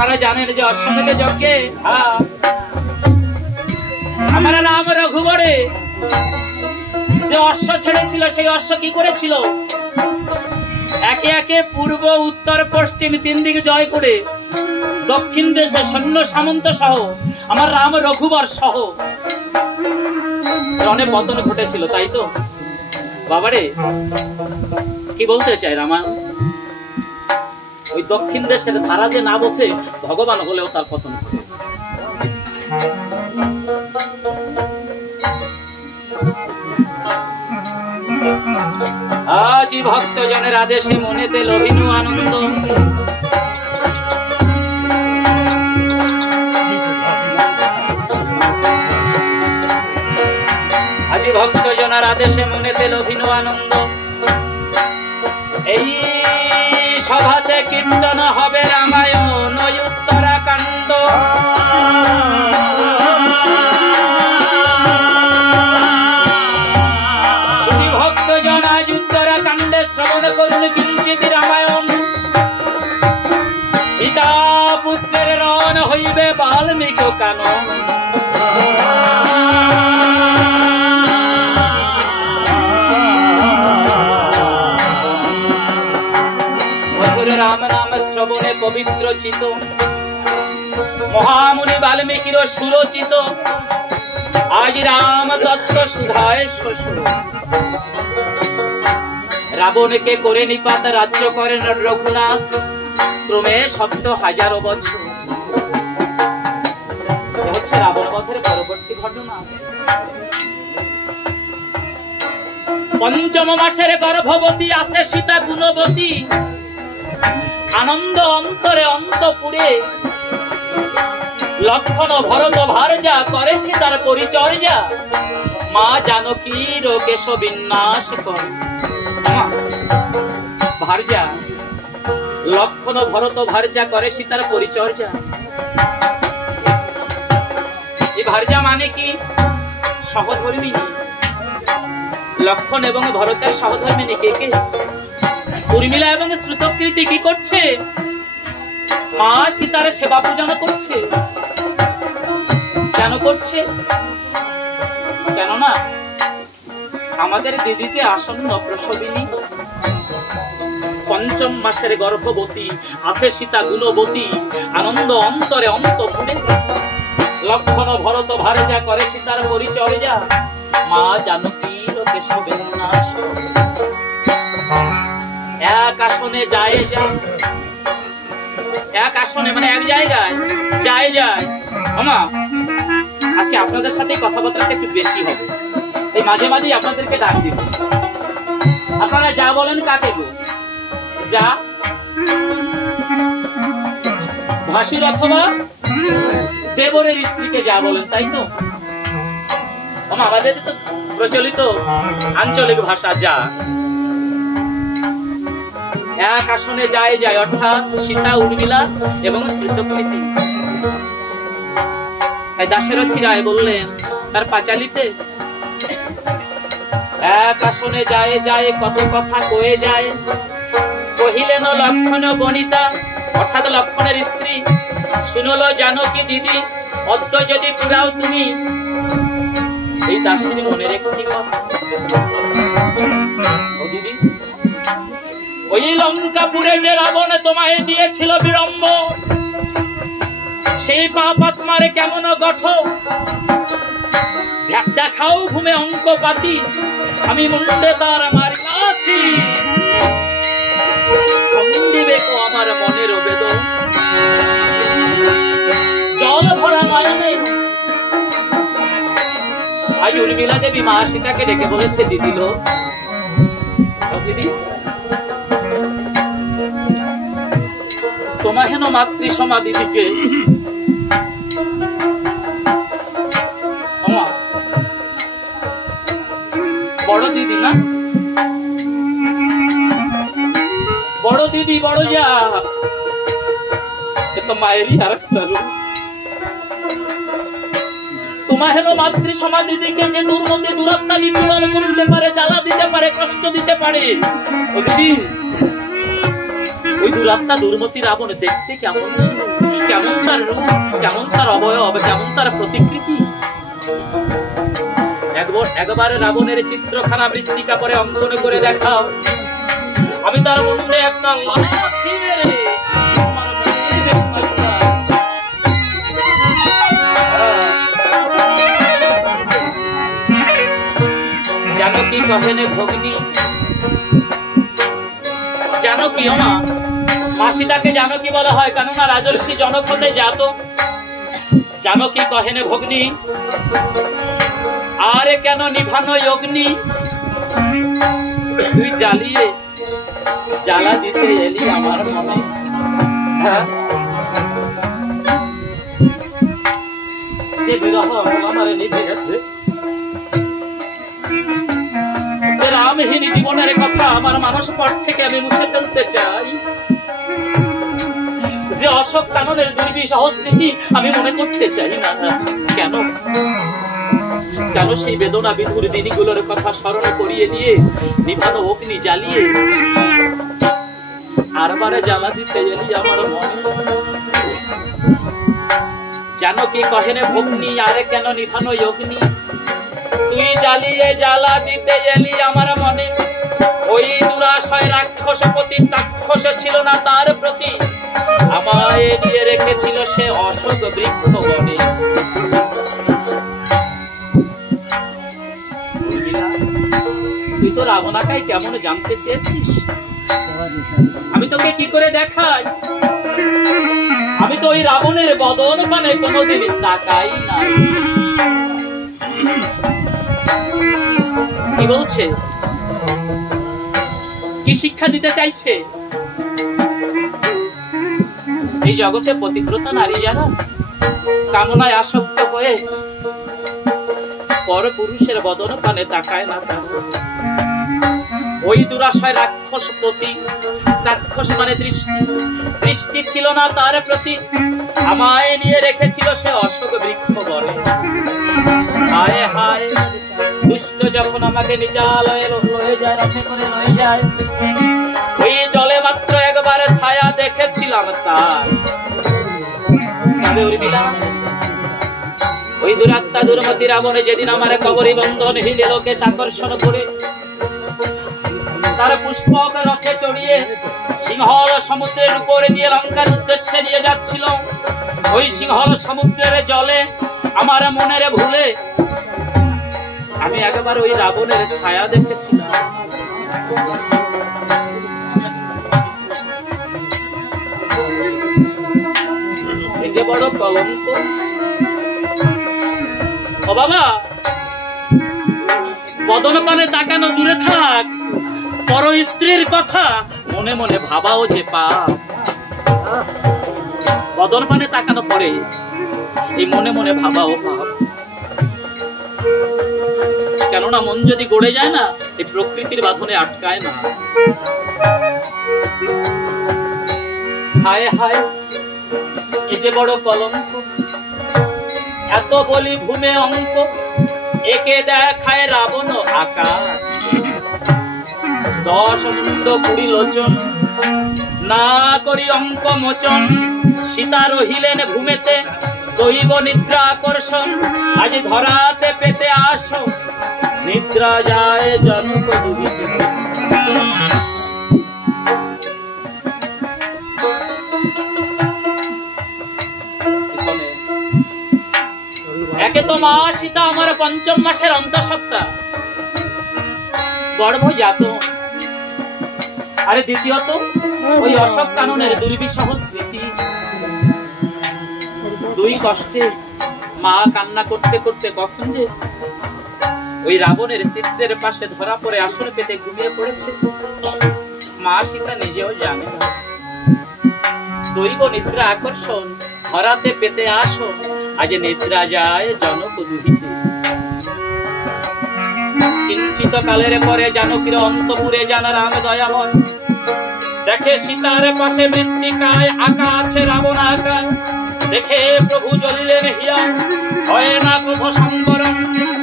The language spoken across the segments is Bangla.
আপনারা জানেন যে অশ্বমেধে যজ্ঞে আমার রাম রঘুবরে যে অশ্ব ছেড়েছিল সেই অশ্ব কি করেছিল? একে একে পূর্ব উত্তর পশ্চিম তিন দিকে জয় করে দক্ষিণ দেশে সৈন্য সামন্ত সহ আমার রাম রঘুবর সহ রণে পতন ঘটেছিল, তাই তো বাবারে? কি বলতে চাই রামায়ণ? ওই দক্ষিণ দেশের ধারা যে না বসে ভগবান হলেও তার পতন ঘটে। আজি ভক্ত জনের আদেশে মনেতে লভিনু আনন্দ, আজি ভক্ত জনের আদেশে মনেতে লভিনু আনন্দ। এই সভাতে কীর্তন হবে রামায়ণ উত্তরাকাণ্ড। শুনি ভক্তজন আজ উত্তরাকাণ্ডে শ্রবণ করুন কিঞ্চিত রামায়ণ। পিতা পুত্রের রণ হইবে বাল্মীকি কানন। রাম নাম শ্রবণে পবিত্র চিত, মহামুনি বাল্মীকির সুরচিত। আজ রাম তত্ত্ব সুধায় শ্বশুর। রাবণকে করে নিপাত রাজ্য করেন রঘুনাথ, ক্রমে 70,000 বছর। হচ্ছে রাবণ বধের পরবর্তী ঘটনা। পঞ্চম মাসের গর্ভবতী আছে সীতা গুণবতী। আনন্দ অন্তরে অন্তপুরে লক্ষণ ভরত ভার্যা করে সীতার পরিচর্যা। মা জানকীর কেশ বিন্যাস করে। ভার্যা লক্ষণ ভরত ভার্যা করে সীতার পরিচর্যা। এই ভার্যা মানে কি? সহধর্মিনী। লক্ষণ এবং ভরতের সহধর্মিনী কে কে? উর্মিলা এবং শ্রুতকৃতি কি করছে? মা সীতার সেবা পূজন করছে। কেন করছে? কেননা আমাদের দিদি যে আসন্ন প্রসবিনী, পঞ্চম মাসের গর্ভবতী আছে সীতা গুণবতী। আনন্দ অন্তরে অন্তপুরে লক্ষণ ভরত ভার্যা করে সীতার পরিচর্যা। মা জানকীর কেশ বিন্যাস। এক আসনে যায় যায়, এক আসনে মানে এক জায়গায় যায় যায়। আমা আজকে আপনাদের সাথে কথাবার্তাটা একটু বেশি হবে, এই মাঝে মাঝে আপনাদেরকে ডাক দিব। আপনারা যা বলেন কাকে গো? যা ভাসুর অথবা দেবরের স্ত্রীকে যা বলেন, তাই তো? আমাদের তো প্রচলিত আঞ্চলিক ভাষা যা। এক আসনে যায় যায় অর্থাৎ সীতা উর্মিলা এবং শ্রুতকৃতি। দাশরথী রায় বললেন তার পাঁচালিতে, এক আসনে যায় যায় কত কথা কয়ে যায়। কহিলেন লক্ষণ বনিতা, অর্থাৎ লক্ষণের স্ত্রী, শুনলো জানকী দিদি, অদ্য যদি পুরাও তুমি এই দাসীর মনের একটি কথা। ও দিদি, ওই লঙ্কাপুরে যে রাবণ তোমায় দিয়েছিল বিড়ম্ব, সেই পাপ আত্মারে কেমন গঠন। দেখাও ঘুমে অঙ্ক পাতি, আমি মুন্ডে তার মারি নাথি। দিবে কো আমার মনের বেদন, জল ভরা নয়নে। আজ উর্মিলা দেবী মা সীতাকে ডেকে বলেছে, দিদি লো, দিদি তোমা হেন মাতৃ সমা দিদিকে বড় দিদি না, বড় দিদি বড় যা, এ তো মায়েরই আর একটা রূপ। তোমা হেন মাতৃ সমা দিদিকে যে দুর্মতি দুরাত্মা নিপীড়ন করতে পারে, জ্বালা দিতে পারে, কষ্ট দিতে পারে। ও দিদি, ওই দুরাত্মা দুর্মতি রাবণ দেখতে কেমন ছিল? কেমন তার রূপ, কেমন তার অবয়ব, কেমন তার প্রতিকৃতি। একবার রাবণের চিত্রখানা মৃত্তিকা পরে অঙ্কন করে দেখাও, আমি তার মধ্যে একটা লাথি মেরে আমার জানকী কহেনে ভগ্নী, জানকী ওমা, মাসিদাকে জানকী বলা হয় কেননা রাজর্ষি জনক হতে জাত। জানকী কহেনে ভগ্নী, আরে কেন নিভানো অগ্নি, তুই জ্বালিয়ে জ্বালা দিতে এলি আমার মনে। হ্যাঁ, যে বিরহ আমার নিভে গেছে, যে রামহীন জীবনের কথা আমার মানস পট থেকে আমি মুছে ফেলতে চাই, যে অশোক কাননের দুর্বিষহ স্মৃতি আমি মনে করতে চাই না। কেন কেন সেই বেদনা বিধুর দিনগুলোর কথা স্মরণ করিয়ে দিয়ে নিভানো অগ্নি জ্বালিয়ে আরবারে জ্বালা দিতে এলি আমার মনে। জানকী কহেনে ভগ্নী, আরে কেন নিভানো অগ্নি, তুই জ্বালিয়ে জ্বালা দিতে এলি আমার মনে। ওই দুরাশয় রাক্ষসপতি চাক্ষুষ ছিল না তার প্রতি, আমায় নিয়ে রেখেছিল সে অশোক বৃক্ষ বনে। তুই তো রাবণাকাই কেমন জানতে চেয়েছিস, আমি তোকে কি করে দেখাই? আমি তো ওই রাবণের বদন পানে কোনোদিন তাকাই না। কি বলছে, কি শিক্ষা দিতে চাইছে? এই জগতে পতিব্রতা নারী যারা কামনায় আসক্ত হয়ে পর পুরুষের বদন পানে তাকায় না, ওই দুরাশয় রাক্ষস প্রতি, চাক্ষুষ মানে দৃষ্টি, দৃষ্টি ছিল না তার প্রতি, আমায় নিয়ে রেখেছিল সে অশোক বৃক্ষ বনে। হায় হায়, দুষ্ট যখন আমাকে নিজালয়ে লয়ে যায়, রথে করে লয়ে যায়, ওই জলে মাত্র একবারে ছায়া দেখেছিলাম তার। ওই দুরাত্মা দুর্মতি রাবণে যেদিন আমার কবরী বন্ধন হিলে লোকে আকর্ষণ করে তার পুষ্পক রথে চড়িয়ে সিংহল সমুদ্রের উপরে দিয়ে লঙ্কার উদ্দেশ্যে নিয়ে যাচ্ছিল, ওই সিংহল সমুদ্রের জলে আমার মনের ভুলে আমি একবার ওই রাবণের ছায়া দেখেছিলাম। এই যে বড় কলঙ্ক। ও বাবা, বদন পানে তাকানো দূরে থাক, পর স্ত্রীর কথা মনে মনে ভাবাও যে পাপ। বদন পানে তাকানো পরে এই মনে মনে ভাবাও পাপ। কেননা মন যদি গড়ে যায় না, এই প্রকৃতির বাঁধনে আটকায় না। হায় হায়, এই যে বড় কলঙ্ক। এত বলি ভূমে অঙ্ক, একে দেখায় রাবণ আকার। 10 মুন্ড 20 লোচন, না করি অঙ্ক মোচন। সীতা রহিলেন ভূমেতে, দৈব নিদ্রা আকর্ষণ। আজ ধরাতে পেতে আসো, নিদ্রা যায় জনক দুহিতে। একে তো মা সীতা আমার 5ম মাসের অন্তঃসত্ত্বা, গর্ভজাত। আরে দ্বিতীয়ত ওই অশোক কাননের দুর্বিষহ স্মৃতি। 2 কষ্টে মা কান্না করতে করতে কখন যে ওই রাবণের চিত্রের পাশে ধরা পড়ে আসন পেতে ঘুমিয়ে পড়েছে, মা সীতা নিজেও জানে না। দৈব নিদ্রা আকর্ষণ, ধরাতে পেতে আসো, আজ নিদ্রা যায় জনক দুহিতে। কিঞ্চিত কালের পরে জানকীর অন্তপুরে জানা রাম দয়াময়, দেখে সীতার পাশে মৃত্তিকায় আঁকা আছে রাবণ আকার। দেখে প্রভু জ্বলিলেন হিয়া, হয় না ক্রোধ সংবরণ।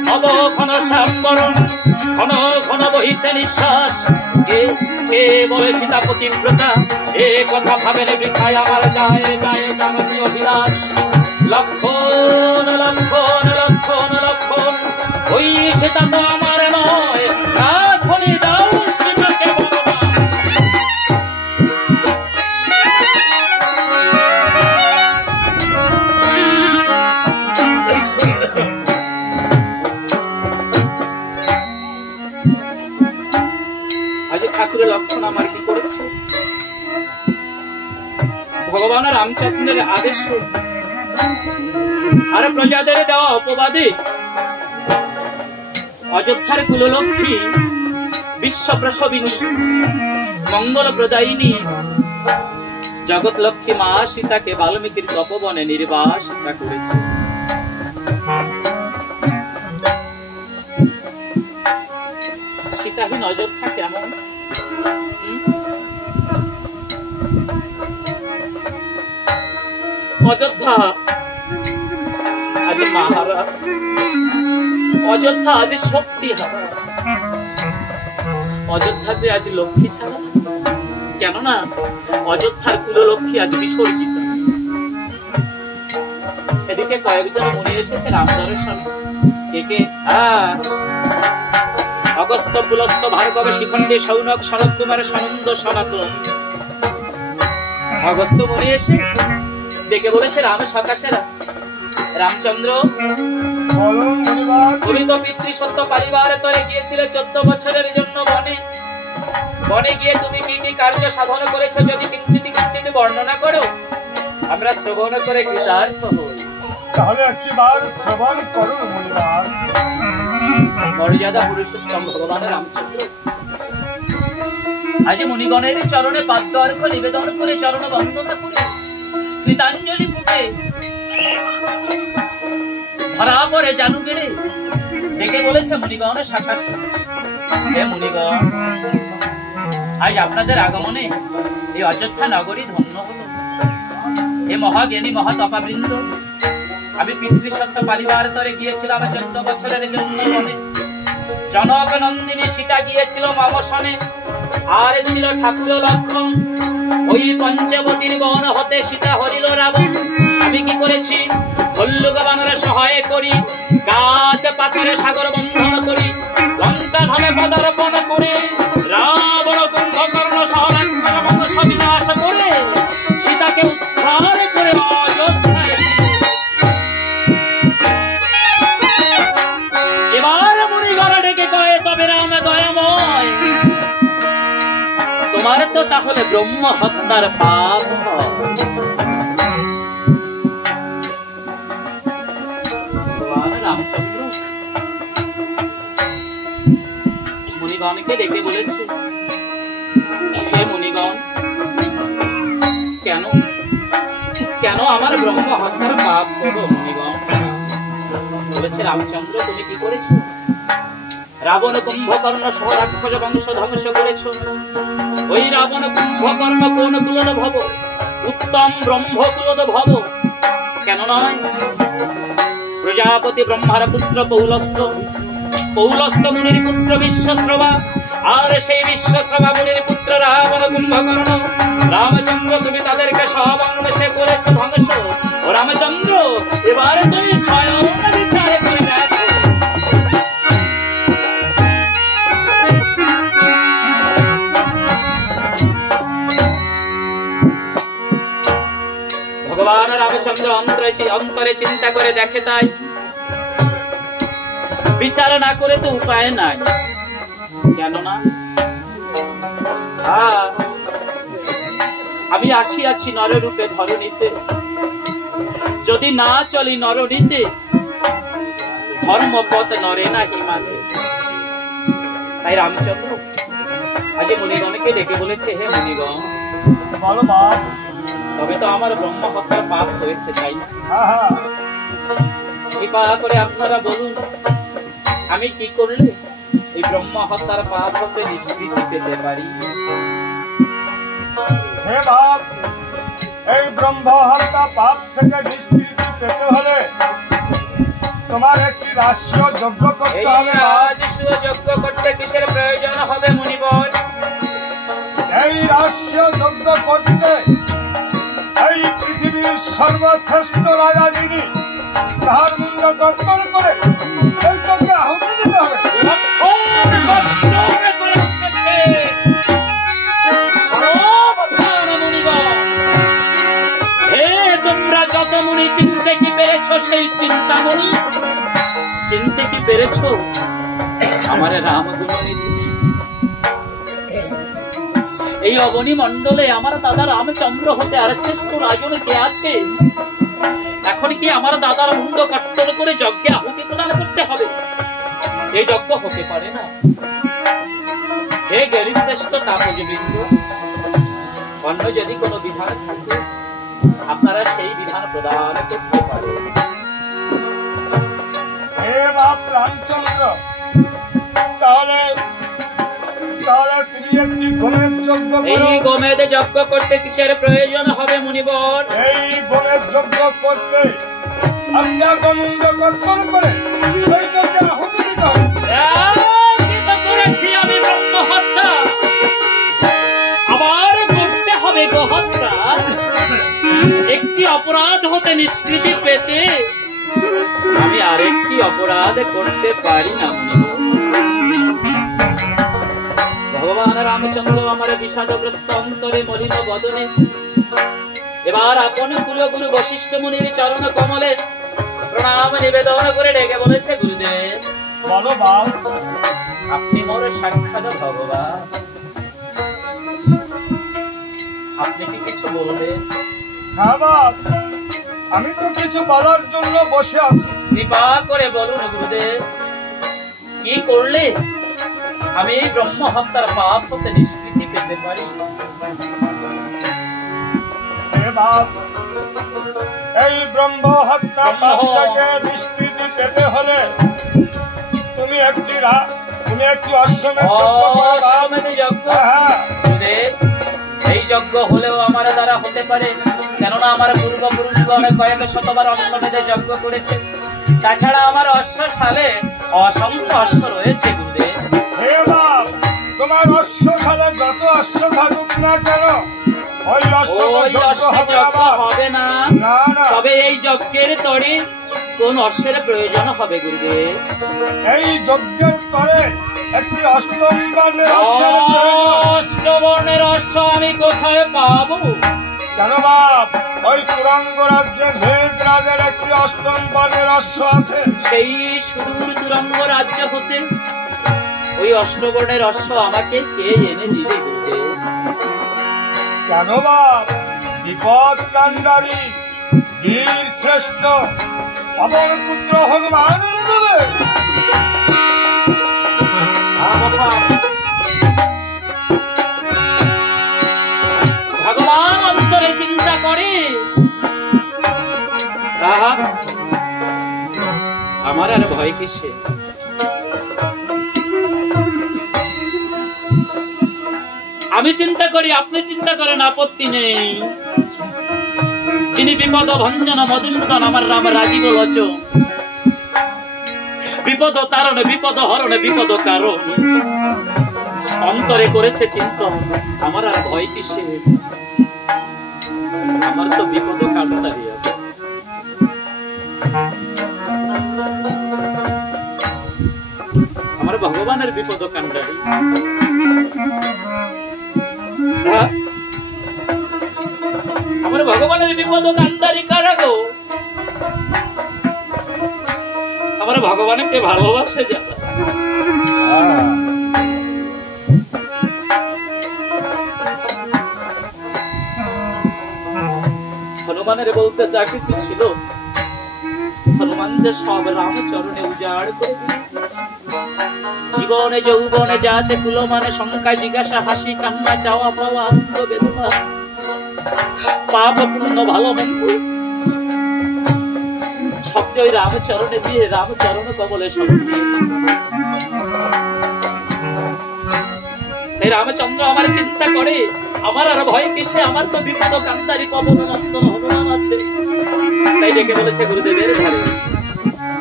নব ঘন শ্যামবরণ ঘন ঘন বহিছে নিঃশ্বাস। কে বলে সীতা পতিব্রতা, এ কথা ভাবেন বৃথায় আমার যায় যায় জানকী অভিলাষ। লক্ষণ লক্ষণ লক্ষণ লক্ষণ, ওই সীতা তো আমার নয়, এখনই দাও সীতাকে বলবান। আজ ঠাকুরের লক্ষণ আমার কি করেছে? ভগবান রামচন্দ্রের আদেশে আর প্রজাদের দেওয়া অপবাদে অযোধ্যার কুললক্ষ্মী, বিশ্ব প্রসবিনী, মঙ্গল প্রদায়িনী জগৎ লক্ষ্মী মা সীতাকে বাল্মীকির তপবনে নির্বাসিতা করেছে। সীতাহীন অযোধ্যা কেমন? অযোধ্যা আজ মাহারা, অযোধ্যা আজ শক্তি হারা, অযোধ্যা যে আজ লক্ষ্মী ছাড়া। কেননা অযোধ্যার কুললক্ষ্মী আজ বিসর্জিত। এদিকে কয়েকজন মনে এসেছে রাম দর্শনে। কে কে? অগস্ত পুলস্ত ভার্গব শিখণ্ডে সৌনক সনৎ কুমার সনন্দ সনাতন। অগস্ত মনে এসে ডেকে বলেছে রাম সকাশেরা, রামচন্দ্র তুমি তো পিতৃ সত্য পরিবার তরে গিয়েছিলে 14 বছরের জন্য বনে। বনে গিয়ে তুমি কি কি কার্য সাধন করেছো যদি কিঞ্চিত কিঞ্চিত বর্ণনা করো, আমরা শ্রবণ করে কৃতার্থ হই। তাহলে একবার শ্রবণ করো মুনিবার। মর্যাদা পুরুষোত্তম ভগবান রামচন্দ্র আজ মুনিগণের চরণে পাদ্য অর্ঘ্য নিবেদন করে চরণ বন্দনা করে কৃতাঞ্জলি পুটে ধরা পড়ে জানু গেড়ে ডেকে বলেছে মুনিগণের শাখাসে, হে মুনিগণ, আজ আপনাদের আগমনে এই অযোধ্যা নগরী ধন্য হলো। হে মহাজ্ঞানী মহাতপাবৃন্দ, আমি পিতৃসত্য পরিবার তরে গিয়েছিলাম 14 বছরের জন্য বনে। জনক নন্দিনী সীতা গিয়েছিল মামসনে, আর ছিল ঠাকুর লক্ষণ। ওই পঞ্চবতীর বন হতে সীতা হরিল রাবণ। আমি কি করেছি? ভল্লুক বানরে সহায় করি, গাছ পাথরে সাগর বন্ধন করি, লঙ্কা ধামে পদার্পণ করে রাবণ কুম্ভকর্ণ সহরাক্ষণ বংশ বিনাশ করে সীতাকে উদ্ধার করে অযোধ্যায়। এবার মুনিগণ ডেকে কয়ে, তবে রাম দয়াময়, তোমার তো তাহলে ব্রহ্ম হত্যার পাপ। রামচন্দ্র মুনিগণকে ডেকে বলেছে, হে মুনিগণ, কেন কেন আমার ব্রহ্ম হত্যার পাপ করো মুনিগণ? বলেছে, রামচন্দ্র তুমি কি করেছো? রাবণ কুম্ভকর্ণ সহ রাক্ষস বংশ ধ্বংস করেছ। ওই রাবণ কুম্ভকর্ণ কোন কুলদ ভব? উত্তম ব্রহ্ম কুলদ ভব। কেন নয়? প্রজাপতি ব্রহ্মার পুত্র পৌলস্ত, পৌলস্ত মুনির পুত্র বিশ্বশ্রবা, আর সেই বিশ্বশ্রবা মুনির পুত্র রাবণ কুম্ভকর্ণ। রামচন্দ্র তুমি তাদেরকে সহবংশে করেছো ধ্বংস। ও রামচন্দ্র, এবারে তুমি স্বয়ং বিচার করে দেখো। ভগবান রামচন্দ্র অন্তরে চিন্তা করে দেখে, তাই বিচার না করে তো উপায় নাই। কেন না? আমি আসিয়াছি নররূপে ধরণীতে, যদি না চলি নরনীতে ধর্মপথ নরে নাহি মানে। তাই রামচন্দ্র আজ মুনিগণকে ডেকে বলেছে, হে মুনিগণ, তবে তো আমার ব্রহ্ম হত্যার পাপ হয়েছে, তাই না? কৃপা করে আপনারা বলুন, আমি কি করলে এই ব্রহ্ম হত্যার পাপ হতে নিষ্কৃতি পেতে পারি? হে বাপ, এই ব্রহ্ম হত্যা পাপ থেকে নিষ্কৃতি পেতে হলে তোমার একটি রাষ্ট্র যজ্ঞ করতে হবে। যজ্ঞ করতে কিসের প্রয়োজন হবে মুনিবর? এই রাষ্ট্র যজ্ঞ করতে এই পৃথিবীর সর্বশ্রেষ্ঠ রাজা যিনি, তাহার মুন্ড দর্পণ করে এই যজ্ঞে আহুতি দিতে হবে। তোমরা যত মুনি চিনতে কি পেরেছ সেই চিন্তামণি চিনতে কি পেরেছ আমার রামগুণী? এই অবনী মণ্ডলে আমার দাদা রামচন্দ্র হতে আর শ্রেষ্ঠ রাজন কে আছে? এখন কি আমার দাদার মুন্ড কর্তন করে যজ্ঞে আহুতি প্রদান করতে হবে? এই যজ্ঞ হতে পারে না। হে গেরি শ্রেষ্ঠ তাপজবৃন্দ, অন্য যদি কোনো বিধান থাকে আপনারা সেই বিধান প্রদান করতে পারেন। হে বাপ রামচন্দ্র, তাহলে তুমি একটি গোমেদ যজ্ঞ করো। এই গোমেদ যজ্ঞ করতে কিসের প্রয়োজন হবে মুনিবর? এই গোমেদ যজ্ঞ করতে আপনার মুন্ড কর্তন করে সেই যজ্ঞে আহুতি দিতে হবে। করেছি আমি ব্রহ্মহত্যা, আবার করতে হবে গোহত্যা। একটি অপরাধ হতে নিষ্কৃতি পেতে আমি আরেকটি অপরাধ করতে পারি না মুনিবর। ভগবান রামচন্দ্র আমার বিষাদগ্রস্ত অন্তরে মলিন বদনে এবার আপন কুলগুরু বশিষ্ঠ মুনির চরণ কমলে প্রণাম নিবেদন করে ডেকে বলেছে, গুরুদেব বলো বাপ, আপনি মোর সাক্ষাৎ ভগবান, আপনি কি কিছু বলবেন? হ্যাঁ বাপ, আমি তো কিছু বলার জন্য বসে আছি। কৃপা করে বলুন গুরুদেব, কি করলে আমি ব্রহ্ম হত্যার পাপ হতে নিষ্কৃতি পেতে পারি? হে বাপ, এই ব্রহ্ম হত্যা পাপ থেকে নিষ্কৃতি পেতে হলে তুমি একটি অশ্বমেধ যজ্ঞ। গুরুদেব, এই যজ্ঞ হলেও আমার দ্বারা হতে পারে, কেননা আমার পূর্বপুরুষগণ কয়েক শতবার অশ্বমেধে যজ্ঞ করেছে। তাছাড়া আমার অশ্বশালে অসংখ্য অশ্ব রয়েছে গুরুদেব। হে বাপ, তোমার অশ্বশালে যত অশ্ব থাকুক না কেন ওই যজ্ঞ হবে না। তবে এই যজ্ঞের তরে কোন অশ্বের প্রয়োজন হবে গুরুদেব? এই যজ্ঞের তরে একটি অষ্টবর্ণের অশ্ব আমি কোথায় পাবো? কেন বাপ, ওই তুরঙ্গ রাজ্যে মেঘরাজের একটি অষ্টম বর্ণের অশ্ব আছে। সেই সুদূর তুরঙ্গ রাজ্য হতে ওই অষ্টবর্ণের অশ্ব আমাকে কে এনে দিবে গুরুদেব? কেন বাপ, বিপদ কান্ডারী বীর শ্রেষ্ঠ পবন পুত্র হনুমান দেবে। ভগবান অন্তরে চিন্তা করে আমার আর ভয় কিসে? আমি চিন্তা করি, আপনি চিন্তা করেন, আপত্তি নেই। যিনি বিপদ ভঞ্জন মধুসূদন আমার রাম রাজীব লোচন, বিপদ তারণে বিপদ হরণে বিপদ কারণ, অন্তরে করেছে চিন্তন আমার আর ভয় কিসে? আমার তো বিপদ কান্ডারি আছে। আমার ভগবানের বিপদ কান্ডারি। আমার ভগবানের বিপদ কান্ডারি কারা গো? আমার ভগবানকে ভালোবাসে যারা। হনুমানের বলতে যা কিছু ছিল, হনুমান যে সব রামচরণে উজাড় করে দিয়েছে। জীবনে যৌবনে যাতে কুলমানে শঙ্কা জিজ্ঞাসা হাসি কান্না চাওয়া পাওয়া আনন্দ বেদনা পাপ পূর্ণ ভালো মন্দ সবচেয়ে ওই রামচরণে দিয়ে রামচরণ কমলে স্মরণ দিয়েছে। এই রামচন্দ্র আমার চিন্তা করে আমার আর ভয় কিসে? আমার তো বিপদ কান্দারি পবন নন্দন হনুমান আছে। তাই ডেকে বলেছে, গুরুদেবের ধারে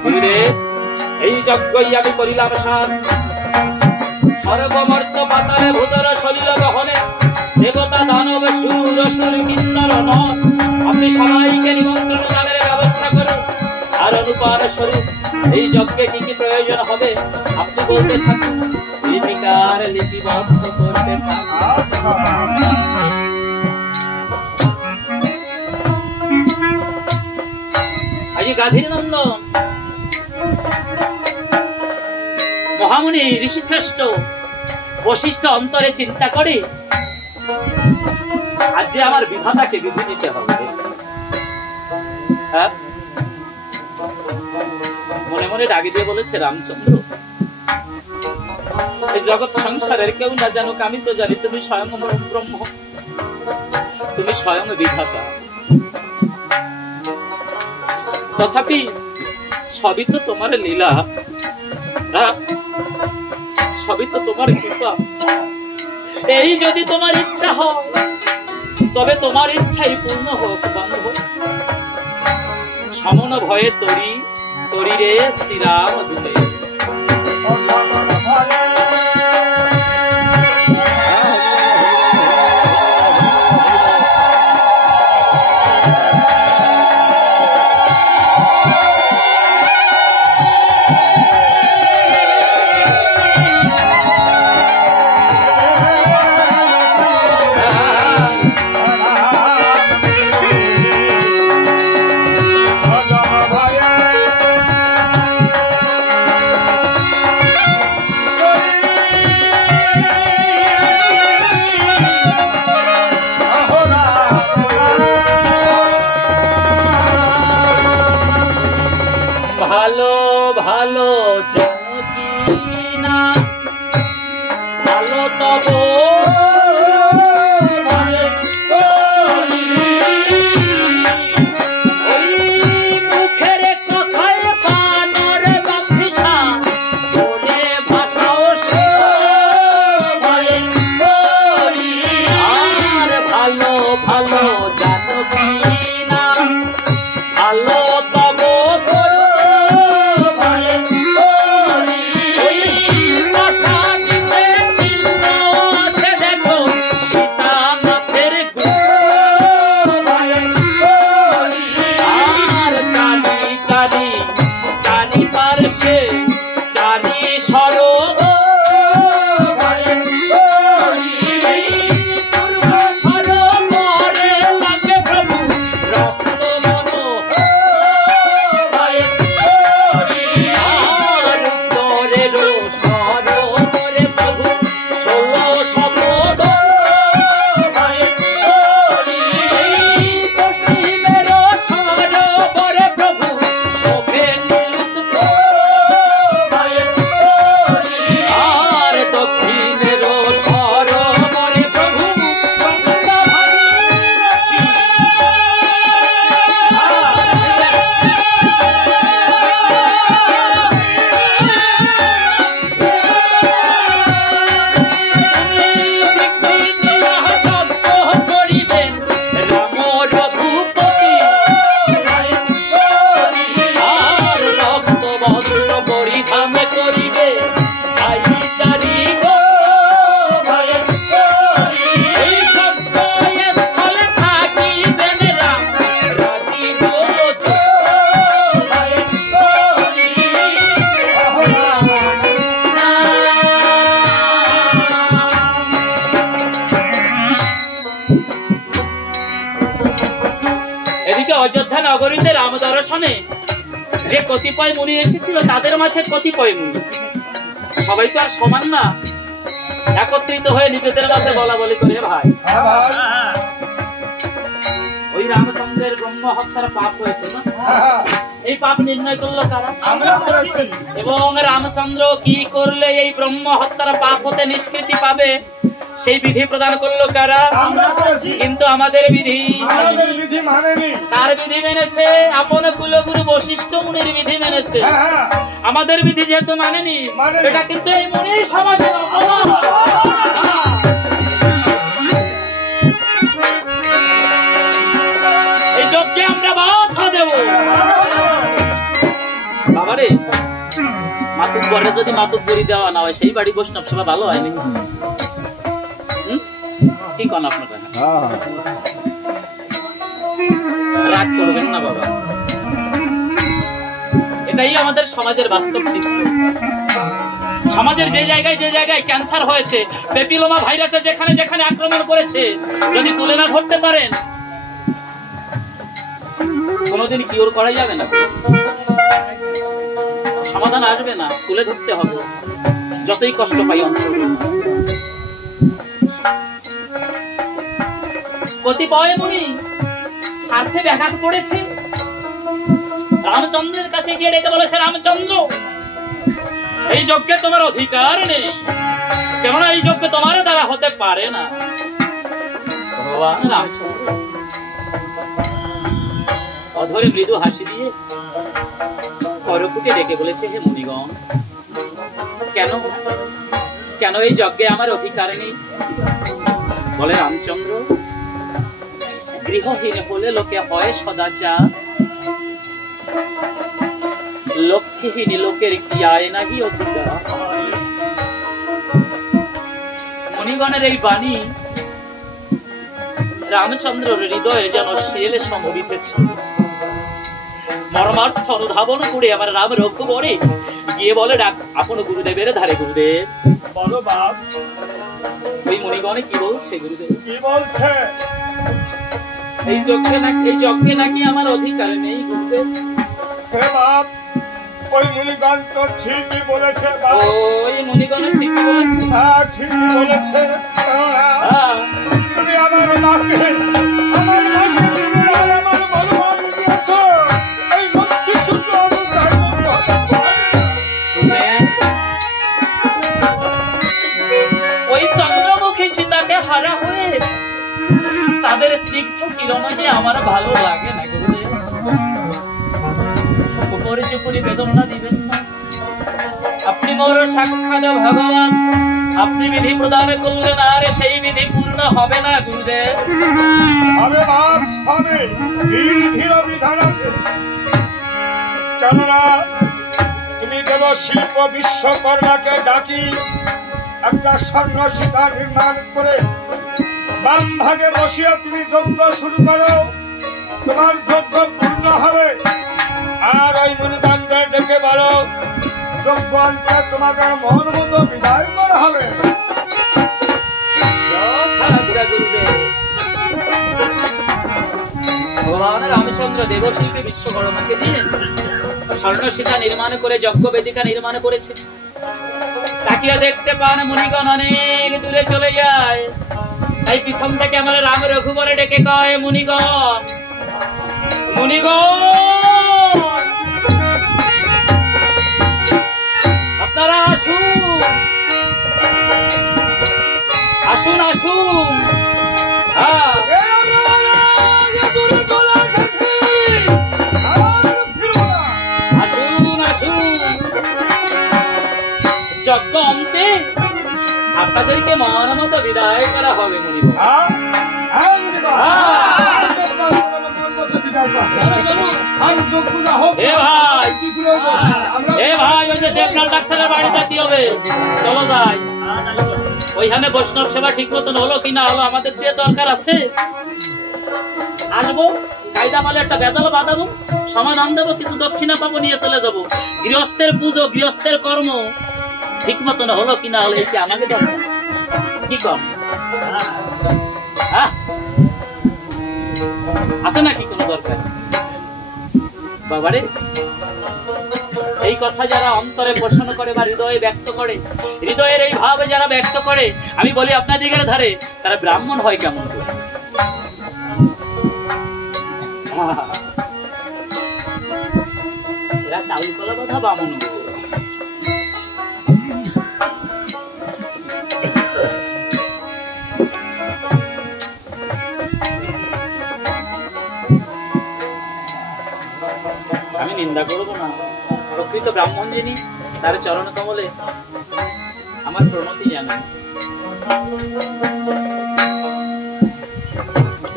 গুরুদেব, এই যজ্ঞই আমি করিলাম সার। স্বর্গমর্ত পাতালে ভূতর শরীর গহনে, দেবতা দানব সুর অসুর কিন্নর নর, আপনি সবাইকে নিমন্ত্রণ দানের ব্যবস্থা করুন। আর অনুপান স্বরূপ এই যজ্ঞে কি কি প্রয়োজন হবে আপনি বলতে থাকুন, লিপিকার লিপিবদ্ধ করতে থাকুন। গাধীর নন্দন মহামুনি ঋষি শ্রেষ্ঠ বশিষ্ঠ অন্তরে চিন্তা করে, আজ যে আমার বিধাতাকে বিধি দিতে হবে। হ্যাঁ, মনে মনে ডাকি দিয়ে বলেছে, রামচন্দ্র, এই জগৎ সংসারের কেউ না জানুক, আমি তো জানি তুমি স্বয়ং ব্রহ্ম, তুমি স্বয়ং বিধাতা। তথাপি সবই তো তোমার লীলা, সবই তো তোমার কৃপা। এই যদি তোমার ইচ্ছা হয় তবে তোমার ইচ্ছাই পূর্ণ হোক বান্ধব। সমন ভয়ে তরি তরি রে শ্রীরাম দূরে। ভালো ভালো জানকি না ভালো তব মুখের কথায় বানর বাপিসা বলে ভাষাও আর ভালো ভালো জানকি না ভালো তব অযোধ্যা নগরীতে রাম দর্শনে যে কতিপয় মুনি এসেছিল তাদের মাঝে কতিপয় মুনি সবাই তো আর সমান না, একত্রিত হয়ে নিজেদের মাঝে বলা বলি করে ভাই ওই রামচন্দ্রের ব্রহ্ম হত্যার পাপ হয়েছে না, এই পাপ নির্ণয় করলো কারা? এবং রামচন্দ্র কি করলে এই ব্রহ্ম হত্যার পাপ হতে নিষ্কৃতি পাবে সেই বিধি প্রদান করলো কারা? কিন্তু আমাদের বিধি তার বিধি মেনেছে, আপন কুলগুরু বশিষ্ঠ মুনির বিধি মেনেছে। আমাদের বিধি যেহেতু মানেনি, এটা কিন্তু এই মুনি সমাজে এই যজ্ঞে আমরা বাধা দেব। বাবারে মাতুক বরে যদি মাতুক বরি দেওয়া না হয় সেই বাড়ি বৈষ্ণব সেবা ভালো হয় নাকি? কি কন আপনারা? রাগ করবেন না বাবা, এটাই আমাদের সমাজের বাস্তব চিত্র। সমাজের যে জায়গায় ক্যান্সার হয়েছে, পেপিলোমা ভাইরাসে যেখানে যেখানে আক্রমণ করেছে, যদি তুলে না ধরতে পারেন কোনোদিন কিওর করা যাবে না, সমাধান আসবে না। তুলে ধরতে হবে, যতই কষ্ট পাই অন্তর। কতিপয় মুনি স্বার্থে ব্যাঘাত পড়েছে, রামচন্দ্রের কাছে গিয়ে ডেকে বলেছে, রামচন্দ্র এই যজ্ঞে তোমার অধিকার নেই, কেননা এই যজ্ঞ তোমার দ্বারা হতে পারে না। ভগবান রামচন্দ্র অধরে মৃদু হাসি দিয়ে করকুকে ডেকে বলেছে, হে মুনিগণ, কেন কেন এই যজ্ঞে আমার অধিকার নেই? বলে, রামচন্দ্র গৃহহীন হলে লোকে হয় সদাচার, লক্ষ্যহীন লোকের কি আয় নাহি অধিকার। মুনিগণের এই বাণী রামচন্দ্রের হৃদয়ে যেন শেলে সমবিতেছে। মর্মার্থ অনুধাবন করে আমার রাম রঘুবরে গিয়ে বলে, আপন গুরুদেবের ধারে। গুরুদেব বলো বাপ। ওই মুনিগণে কি বলছে? গুরুদেব কি বলছে? এই যজ্ঞে নাকি আমার অধিকার নেই। গুরুদেব হে বাপ, ওই মুনিগণ তো ঠিকই বলেছে বাপ। ওই মুনিগণ ঠিকই বলেছে। হ্যাঁ, ঠিকই বলেছে। তুমি আমার মাকে আমার বলবান দিয়েছ, এই মস্তি শুদ্ধ অনুদান। ওই চন্দ্রমুখী সীতাকে হারা হয়ে তাদের সিদ্ধ কিরণে আমার ভালো লাগে না। গুরুদেব উপরে চুপুরি বেদনা দিবেন না। আপনি মোর সাক্ষাৎ ভগবান, আপনি বিধি প্রদান করলেন, আর সেই বিধি পূর্ণ হবে না। গুরুদেব হবে বাপ, হবে। বিধির বিধান আছে। কেননা তুমি দেব শিল্প বিশ্বকর্মাকে ডাকি একটা স্বর্ণ সীতা নির্মাণ করে বাম ভাগে বসিয়ে তুমি যজ্ঞ শুরু করো, তোমার যজ্ঞ পূর্ণ হবে। আর ওই মুনিগণদের ডেকে বলো, যজ্ঞ অন্তে তোমাদের মন মতো বিদায় করা হবে। ভগবান রামচন্দ্র দেবশিল্পী বিশ্বকর্মাকে দিয়ে স্বর্ণ সীতা নির্মাণ করে যজ্ঞ বেদিকা নির্মাণ করেছে। তাকিয়ে দেখতে পান মুনিগণ অনেক দূরে চলে যায়। তাই পিছন থেকে আমার রাম রঘুবরে ডেকে কয়, মুনিগণ, মুনিগণ আপনারা আসুন, আসুন, আসুন। আসুন, আসুন। যজ্ঞ অন্তে আপনাদেরকে মন মতো বিদায় করা হবে। মুনিগণ ডাক্তারের বাড়িতে কি হবে? চলো যাই। ওইখানে বৈষ্ণব সেবা ঠিক মতন হলো কিনা হলো আমাদের দিয়ে দরকার আছে। আসবো, কায়দা মালে একটা বেজালো বাঁধাবো, সমাধান দেবো, কিছু দক্ষিণা পাবো, নিয়ে চলে যাবো। গৃহস্থের পুজো, গৃহস্থের কর্ম ঠিক মতন হলো কিনা হলো এই কি আমাকে দরকার? কি কর আছে নাকি কোনো দরকার? বাবারে, এই কথা যারা অন্তরে পোষণ করে বা হৃদয়ে ব্যক্ত করে, হৃদয়ের এই ভাব যারা ব্যক্ত করে, আমি বলি আপনার দিকের ধারে তারা ব্রাহ্মণ হয় কেমন করে? এরা চাউল কলা কথা বামন। আমি নিন্দা করবো না। প্রকৃত ব্রাহ্মণ যিনি, তার চরণ কমলে আমার প্রণতি জানাই।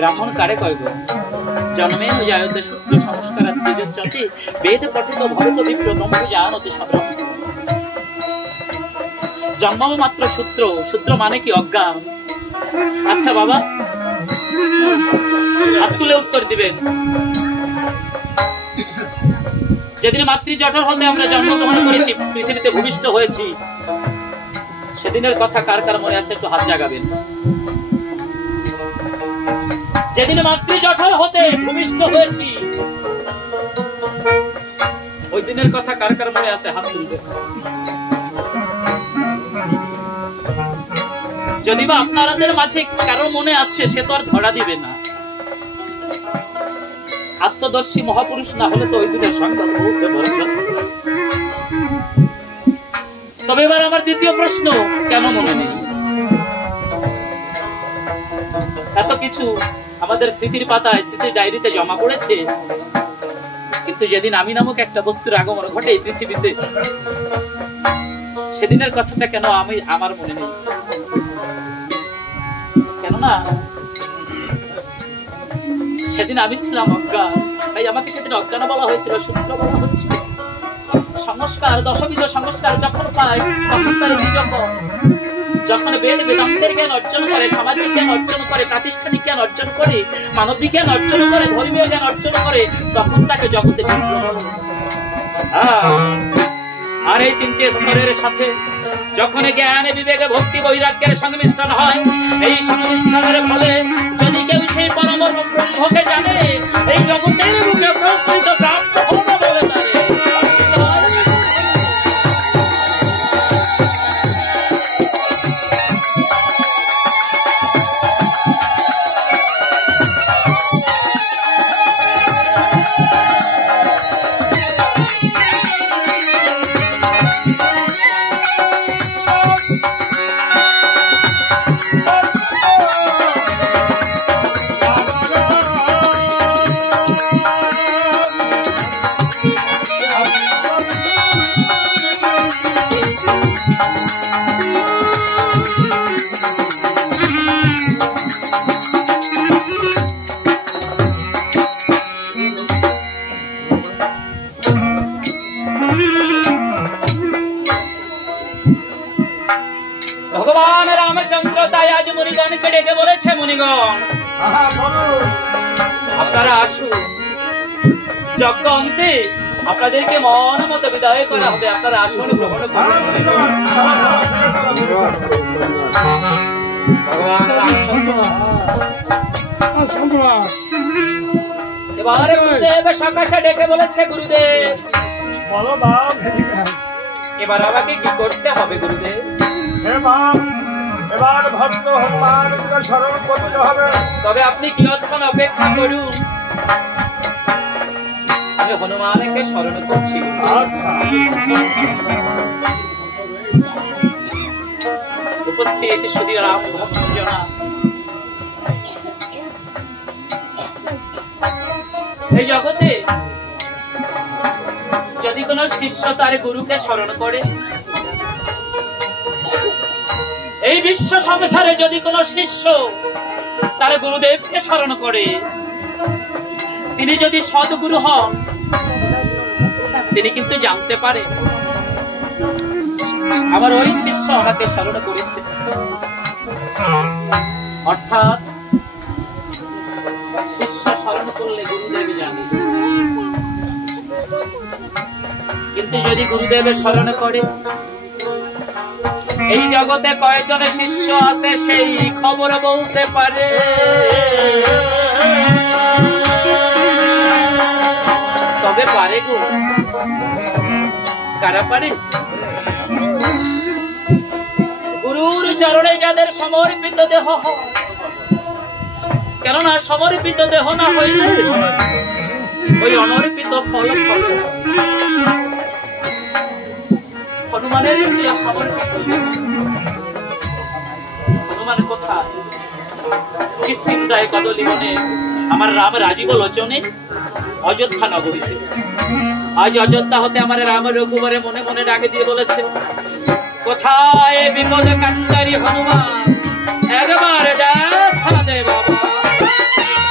ব্রাহ্মণ কারে কয় গো? জন্মে জায়তে সূত্র সংস্কারাৎ তেজচ্যতে বেদ পঠিত ভবত বিপ্র ব্রহ্ম জানতে সব্রহ্ম। জন্ম মাত্র সূত্র, সূত্র মানে কি? অজ্ঞান। আচ্ছা বাবা, হাত তুলে উত্তর দিবেন। যেদিন মাতৃ জঠর হতে আমরা জন্মগ্রহণ করেছি, পৃথিবীতে ভূমিষ্ঠ হয়েছি, সেদিনের কথা কার কার মনে আছে? একটু হাত জাগাবেন। যেদিন মাতৃ জঠর হতে ভূমিষ্ঠ হয়েছি, ওই দিনের কথা কার কার মনে আছে? হাত তুলবেন। যদি বা আপনাদের মাঝে কারো মনে আছে, সে তো আর ধরা দিবে না। আত্মদর্শী মহাপুরুষ না হলে তো ওই দিনের সংবাদ বলতে বলবে। তবে এবার আমার দ্বিতীয় প্রশ্ন, কেন মনে নেই? এত কিছু আমাদের স্মৃতির পাতায়, স্মৃতির ডায়েরিতে জমা পড়েছে, কিন্তু যেদিন আমি নামক একটা বস্তুর আগমন ঘটে এই পৃথিবীতে, সেদিনের কথাটা কেন আমার মনে নেই? কেননা সেদিন আমি ছিলাম অজ্ঞান, তাই আমাকে সেদিন অজ্ঞান বলা হয়েছিল, সূত্র বলা হচ্ছিল। সংস্কার, দশবিধ সংস্কার যখন পায়, তখন তার যখন বেদ বেদান্তের জ্ঞান অর্জন করে, সামাজিক জ্ঞান অর্জন করে, প্রাতিষ্ঠানিক জ্ঞান অর্জন করে, মানবিক জ্ঞান অর্জন করে, ধর্মীয় জ্ঞান অর্জন করে, তখন তাকে জগতে বিপ্র বলে। আর এই তিনটে স্তরের সাথে যখন জ্ঞান, বিবেক, ভক্তি, বৈরাগ্যের সংমিশ্রণ হয়, এই সংমিশ্রণের ফলে যদি কেউ সেই পরম ব্রহ্মকে জানে, এই জগতের বুকে প্রকৃত প্রাপ্ত হবে বলে তারে। ভগবান রামচন্দ্র তাই আজ মুনিগণকে ডেকে বলেছে, মুনিগণ আপনারা আসুন, যজ্ঞ অন্তে আপনাদেরকে মন মতো বিদায় করা হবে, আপনারা আসুন গ্রহণ করুন। ভগবান রামচন্দ্র এবারে গুরুদেব সকাশে ডেকে বলেছে, গুরুদেব এবার আমাকে কি করতে হবে গুরুদেব? এবার ভক্ত হনুমানকে স্মরণ করতে হবে। তবে আপনি কিয়ৎক্ষণ অপেক্ষা করুন, আমি হনুমানকে স্মরণ করছি। উপস্থিত শ্রী রাম ভক্তজনা, এই জগতে যদি কোন শিষ্য তার গুরুকে স্মরণ করে, এই বিশ্ব সংসারে যদি কোন শিষ্য তার গুরুদেবকে স্মরণ করে, তিনি যদি সদ্গুরু হন, তিনি কিন্তু জানতে পারে আমার ওই শিষ্য আমাকে স্মরণ করেছে। অর্থাৎ শিষ্য স্মরণ করলে গুরুদেব জানে, কিন্তু যদি গুরুদেবের স্মরণ করে, এই জগতে কয়জন শিষ্য আছে সেই খবর বলতে পারে। তবে পারে গো, কারা পারে? গুরুর চরণে যাদের সমর্পিত দেহ হয়, কেননা সমর্পিত দেহ না হইলে ওই অনর্পিত ফল ফলে। হনুমানের ছিল সমর্পিত দেহ। হনুমান কোথায়? কিষ্কিন্ধায় কদলী বনে আমার রাম রাজীব লোচনে অযোধ্যা নগরীতে। আজ অযোধ্যা হতে আমার রাম রঘুবরে মনে মনে ডাকে দিয়ে বলেছে, কোথায় বিপদ কান্ডারি হনুমান, একবার দেখা দে বাবা।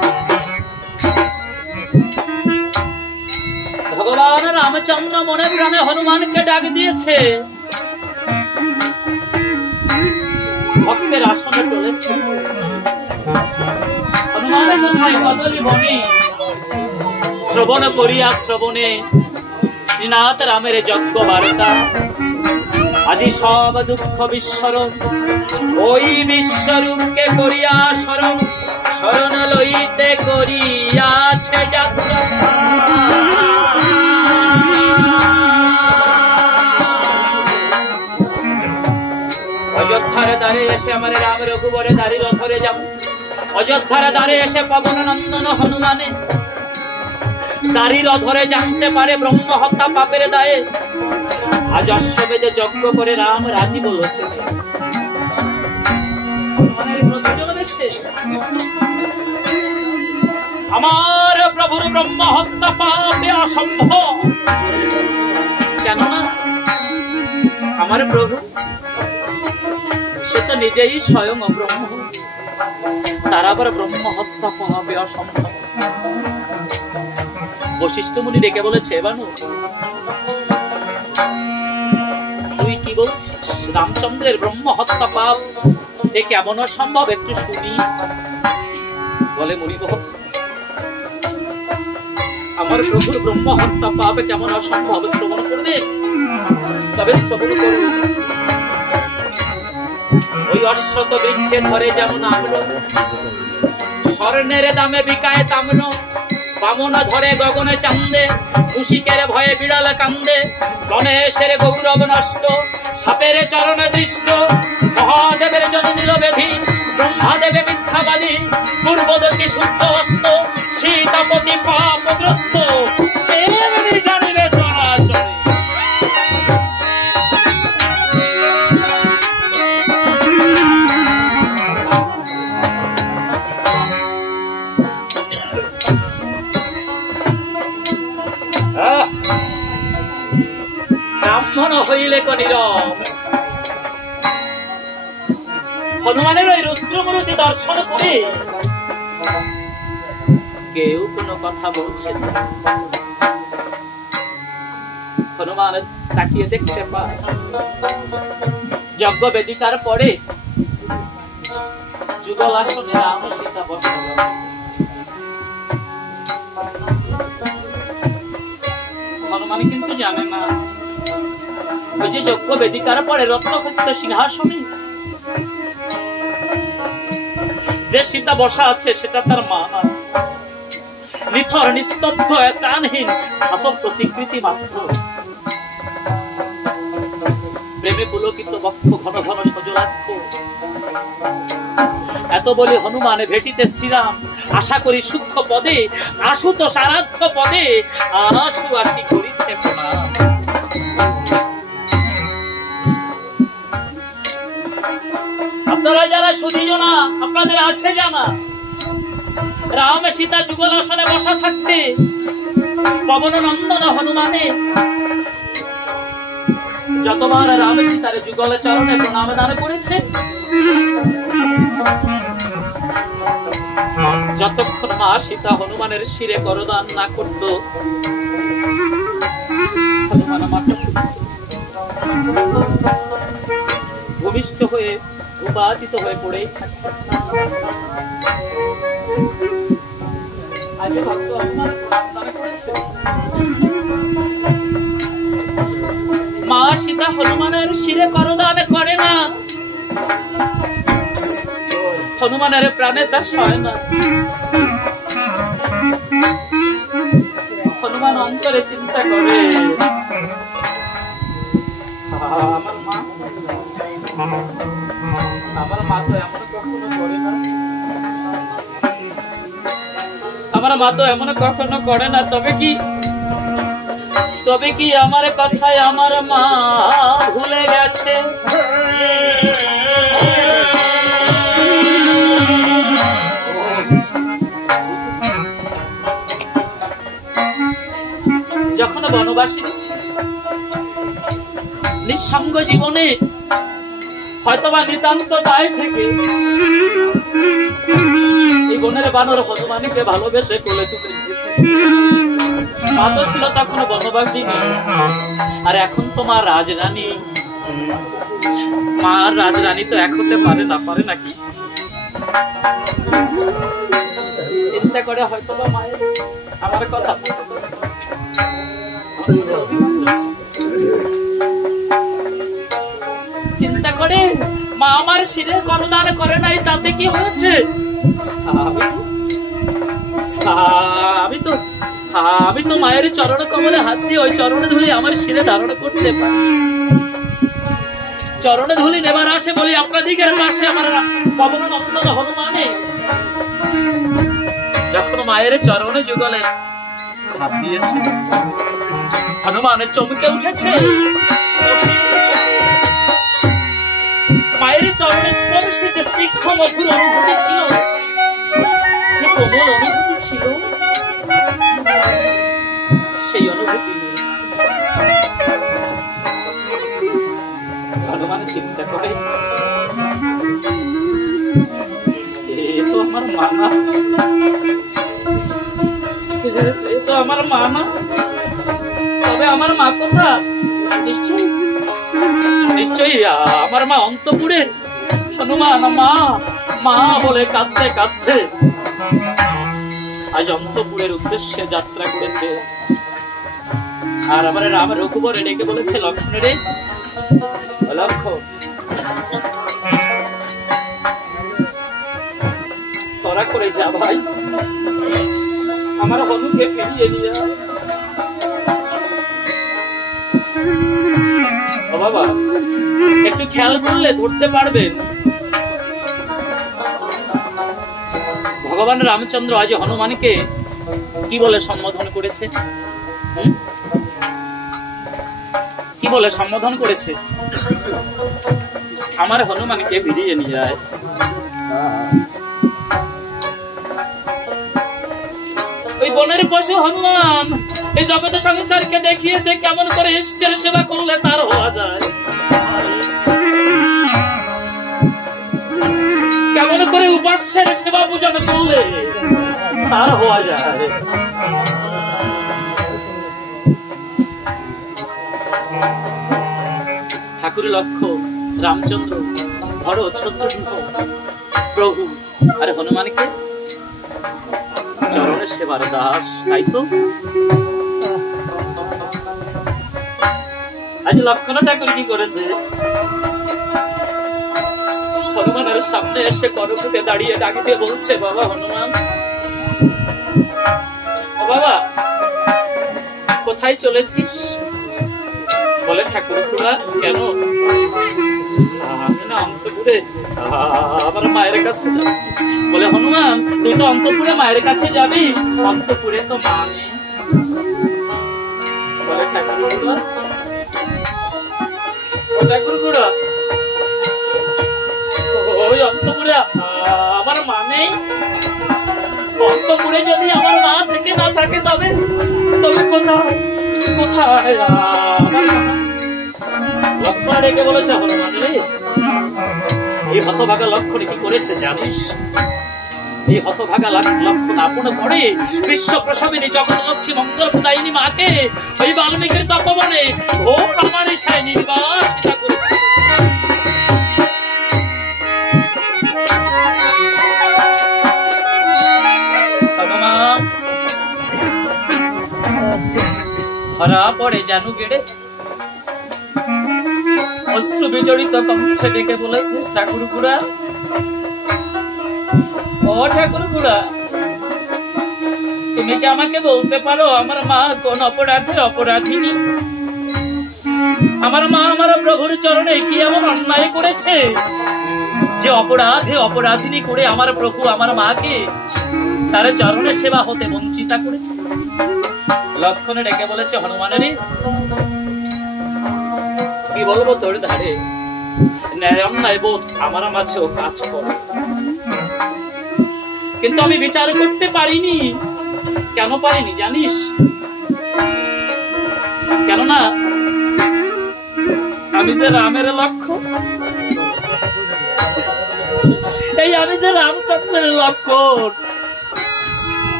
হনুমানকে ডাক দিয়েছে, ভক্তের আসনে চলেছে। হনুমানের কোথায় কদলি বনে শ্রবণ করিয়া শ্রবণে শ্রীনাথ রামের যজ্ঞ বার্তা। আজি সব দুঃখ বিস্মরণ, ওই বিশ্বরূপকে করিয়া স্মরণ, শরণ লইতে করিয়াছে যাত্রা। অযোধ্যার দ্বারে এসে আমার রাম রঘুবরে দাঁড়ি রথরে যাব। অযোধ্যার দ্বারে এসে পবন নন্দন হনুমানে দাঁড়ি রথরে জানতে পারে ব্রহ্ম হত্যা পাপের দায়ে। আজ অশ্বমেধে যজ্ঞ করে রাম রাজি বলেছে। হনুমানের প্রতিযোগ রয়েছে, আমার প্রভুর ব্রহ্ম হত্যা পাপে অসম্ভব। কেননা আমার প্রভু সে তো নিজেই স্বয়ং ব্রহ্ম, তার আবার ব্রহ্ম হত্যা পাপে অসম্ভব। বশিষ্ঠ মুনি ডেকে বলেছে, বানু তুই কি বলছিস? রামচন্দ্রের ব্রহ্ম হত্যা পাপ এ কেমন অসম্ভব, একটু শুনি। বলে, মুনি গো, আমার প্রভুর ব্রহ্ম হত্যা পাপ কেমন অসম্ভব শ্রবণ করবে? তবে শ্রবণ করুন। ওই অশ্বত বৃক্ষে ধরে যেমন আম্র, স্বর্ণের দামে বিকায় তাম্র। বামন ধরে গগনে চান্দে, মুশিকের ভয়ে বিড়াল কান্দে। গণেশের গৌরব নষ্ট, সাপের চরণে দৃষ্ট। মহাদেবের জন্মিল বেধি, ব্রহ্মাদেবে মিথ্যাবাদী। পূর্বদর্শী সূর্য অস্ত, সীতাপতি পাপগ্রস্ত। এমনি জানিবে চরাচরে। ব্রাহ্মণ হইলে নীরব। হনুমানের ওই রুদ্রমূর্তি দর্শন করে কেউ কোনো কথা বলছে না। হনুমান তাকিয়ে দেখতে পায় যজ্ঞ বেদিকার পরে যুগল আসনে রাম সীতা বসে। হনুমান কিন্তু জানে না ওই যে যজ্ঞ বেদিকার পরে রত্নখচিত সিংহাসনে যে সীতা বসা আছে সেটা তার মা না, নিথর নিস্তব্ধ প্রাণহীন ধাতব প্রতিকৃতি মাত্র। প্রেমে পুলকিত বক্ষ, ঘন ঘন সজলাক্ষ। এত বলে হনুমান ভেটিতে শ্রীরাম, আশা করি সূক্ষ্ম পদে, আশুতোষ আরাধ্য পদে আশু আশি করিছে প্রণাম। আপনারা যারা সুধীজন আপনাদের আছে জানা, রাম সীতা যুগল আসনে বসা থাকতে পবন নন্দন হনুমানে যতবার রাম সীতার যুগল চরণে প্রণাম দান করেছে, যতক্ষণ মা সীতা হনুমানের শিরে করদান না করত, হনুমান মাথা ভূমিষ্ঠ হয়ে উপাদিত হয়ে পড়ে মা সীতা হনুমানের শিরে করদান করে না, হনুমানের প্রাণের দাস হয় না। হনুমান অন্তরে চিন্তা করে, আমার মা তো এমন কখনো করে না, আমার মা তো এমন কখনো করে না। তবে কি আমার কথায় আমার মা ভুলে গেছে? যখন বনবাসী নিঃসঙ্গ জীবনে হয়তোবা নিতান্ত দায় থেকে এই বনের বানর হনুমানকে ভালোবেসে কোলে তুলে নিয়েছে। মা তো ছিল তখন বনবাসিনী, আর এখন তো মা রাজরানী। মা রাজরানী তো এক হতে পারে নাকি? চিন্তা করে হয়তো বা মায়ের আমার কথা চিন্তা করে মা আমার শিরে করদান করে নাই, তাতে কি হয়েছে? আমি তো মায়ের চরণ কমলে হাত দিয়ে ওই চরণে ধুলি আমার শিরে ধারণ করতে পারি। চরণে ধুলি নেবার আসে বলি আপনাদিকের পাশে আমার পবননন্দন হনুমানে যখন মায়ের চরণে যুগলে হাত দিয়েছে, হনুমানের চমকে উঠেছে। মায়ের চরণে স্পর্শে যে স্নিগ্ধ মধুর অনুভূতি ছিল, যে কোমল অনুভূতি ছিল, সেই অনুভূতি হনুমান চিন্তা করে এ তো আমার মানা, এ তো আমার মানা, তবে আমার মা কোথা? নিশ্চয়ই আমার মা অন্তপুরে। হনুমান মা মা বলে কাঁদতে কাঁদতে আজ অন্তপুরের উদ্দেশ্যে যাত্রা করেছে। আর আমার রাম রঘুবরে ডেকে বলেছে, লক্ষ্মণ রে, লক্ষ্মণ তোরা করে যা ভাই, আমার হনুকে ফিরিয়ে নিয়ে। ও বাবা, একটু খেয়াল করলে ধরতে পারবেন ভগবান রামচন্দ্র আজ হনুমানকে কি বলে সম্বোধন করেছে? কি বলে সম্বোধন করেছে? আমার হনুমানকে ফিরিয়ে নিয়ে আয়। ওই বনের পশু হনুমান এই জগৎ সংসারকে দেখিয়েছে কেমন করে ইষ্টের সেবা করলে তার হওয়া যায়, কেমন করে উপাস্যের সেবা পূজন করলে তার হওয়া যায়। ঠাকুর লক্ষ্য, রামচন্দ্র, ভরত, শত্রুঘ্ন প্রভু আর হনুমানকে চরণে সেবার দাস, তাই তো? আজ লক্ষ্মণ ঠাকুর কি করেছে? হনুমানের সামনে এসে করকুটে দাঁড়িয়ে ডাক দিয়ে বলছে, বাবা হনুমান, ও বাবা কোথায় চলেছিস? বলে, ঠাকুর খুড়া কেন? আমি না অন্তপুরে আমার মায়ের কাছে যাচ্ছি। বলে, হনুমান তুই তো অন্তপুরে মায়ের কাছে যাবি, অন্তপুরে তো মা নেই। বলে, ঠাকুর খুড়া, ও ঠাকুর খুড়া, ওই অন্তপুরে আমার মা নেই। অন্তপুরে যদি আমার মা থেকে না থাকে তবে তবে কোথায় কোথায় লক্ষ্মণ রেখে বলেছে, হনুমান রে, এই হতভাগা লক্ষ্মণ কি করেছে জানিস? এই হতভাগা লক্ষ্মণ আপন করে বিশ্ব প্রসবিনী জগৎ লক্ষ্মী মঙ্গল প্রদায়িনী মাকে ওই বাল্মীকির তপবনে ঘোর অমানিসায় নির্বাসিতা করেছে। হনুমান ধরা পড়ে জানু গেড়ে অশ্রু বিজড়িত কণ্ঠে ডেকে বলেছে, ঠাকুর খুড়া, ও ঠাকুর খুড়া, তুমি কি আমাকে বলতে পারো আমার মা কোন অপরাধে অপরাধিনী? আমার মা আমার প্রভুর চরণে কি এমন অন্যায় করেছে যে অপরাধে অপরাধিনী করে আমার প্রভু আমার মাকে তার চরণে সেবা হতে বঞ্চিতা করেছে? লক্ষ্মণ ডেকে বলেছে, হনুমানের কি বলবো তোর ধারে, ন্যায় অন্যায় বোধ আমার মাঝেও কাজ করে, কিন্তু আমি বিচার করতে পারিনি। কেন পারিনি জানিস? কেননা আমি যে রামের লক্ষ্য, এই আমি যে রামচন্দ্রের লক্ষ্য,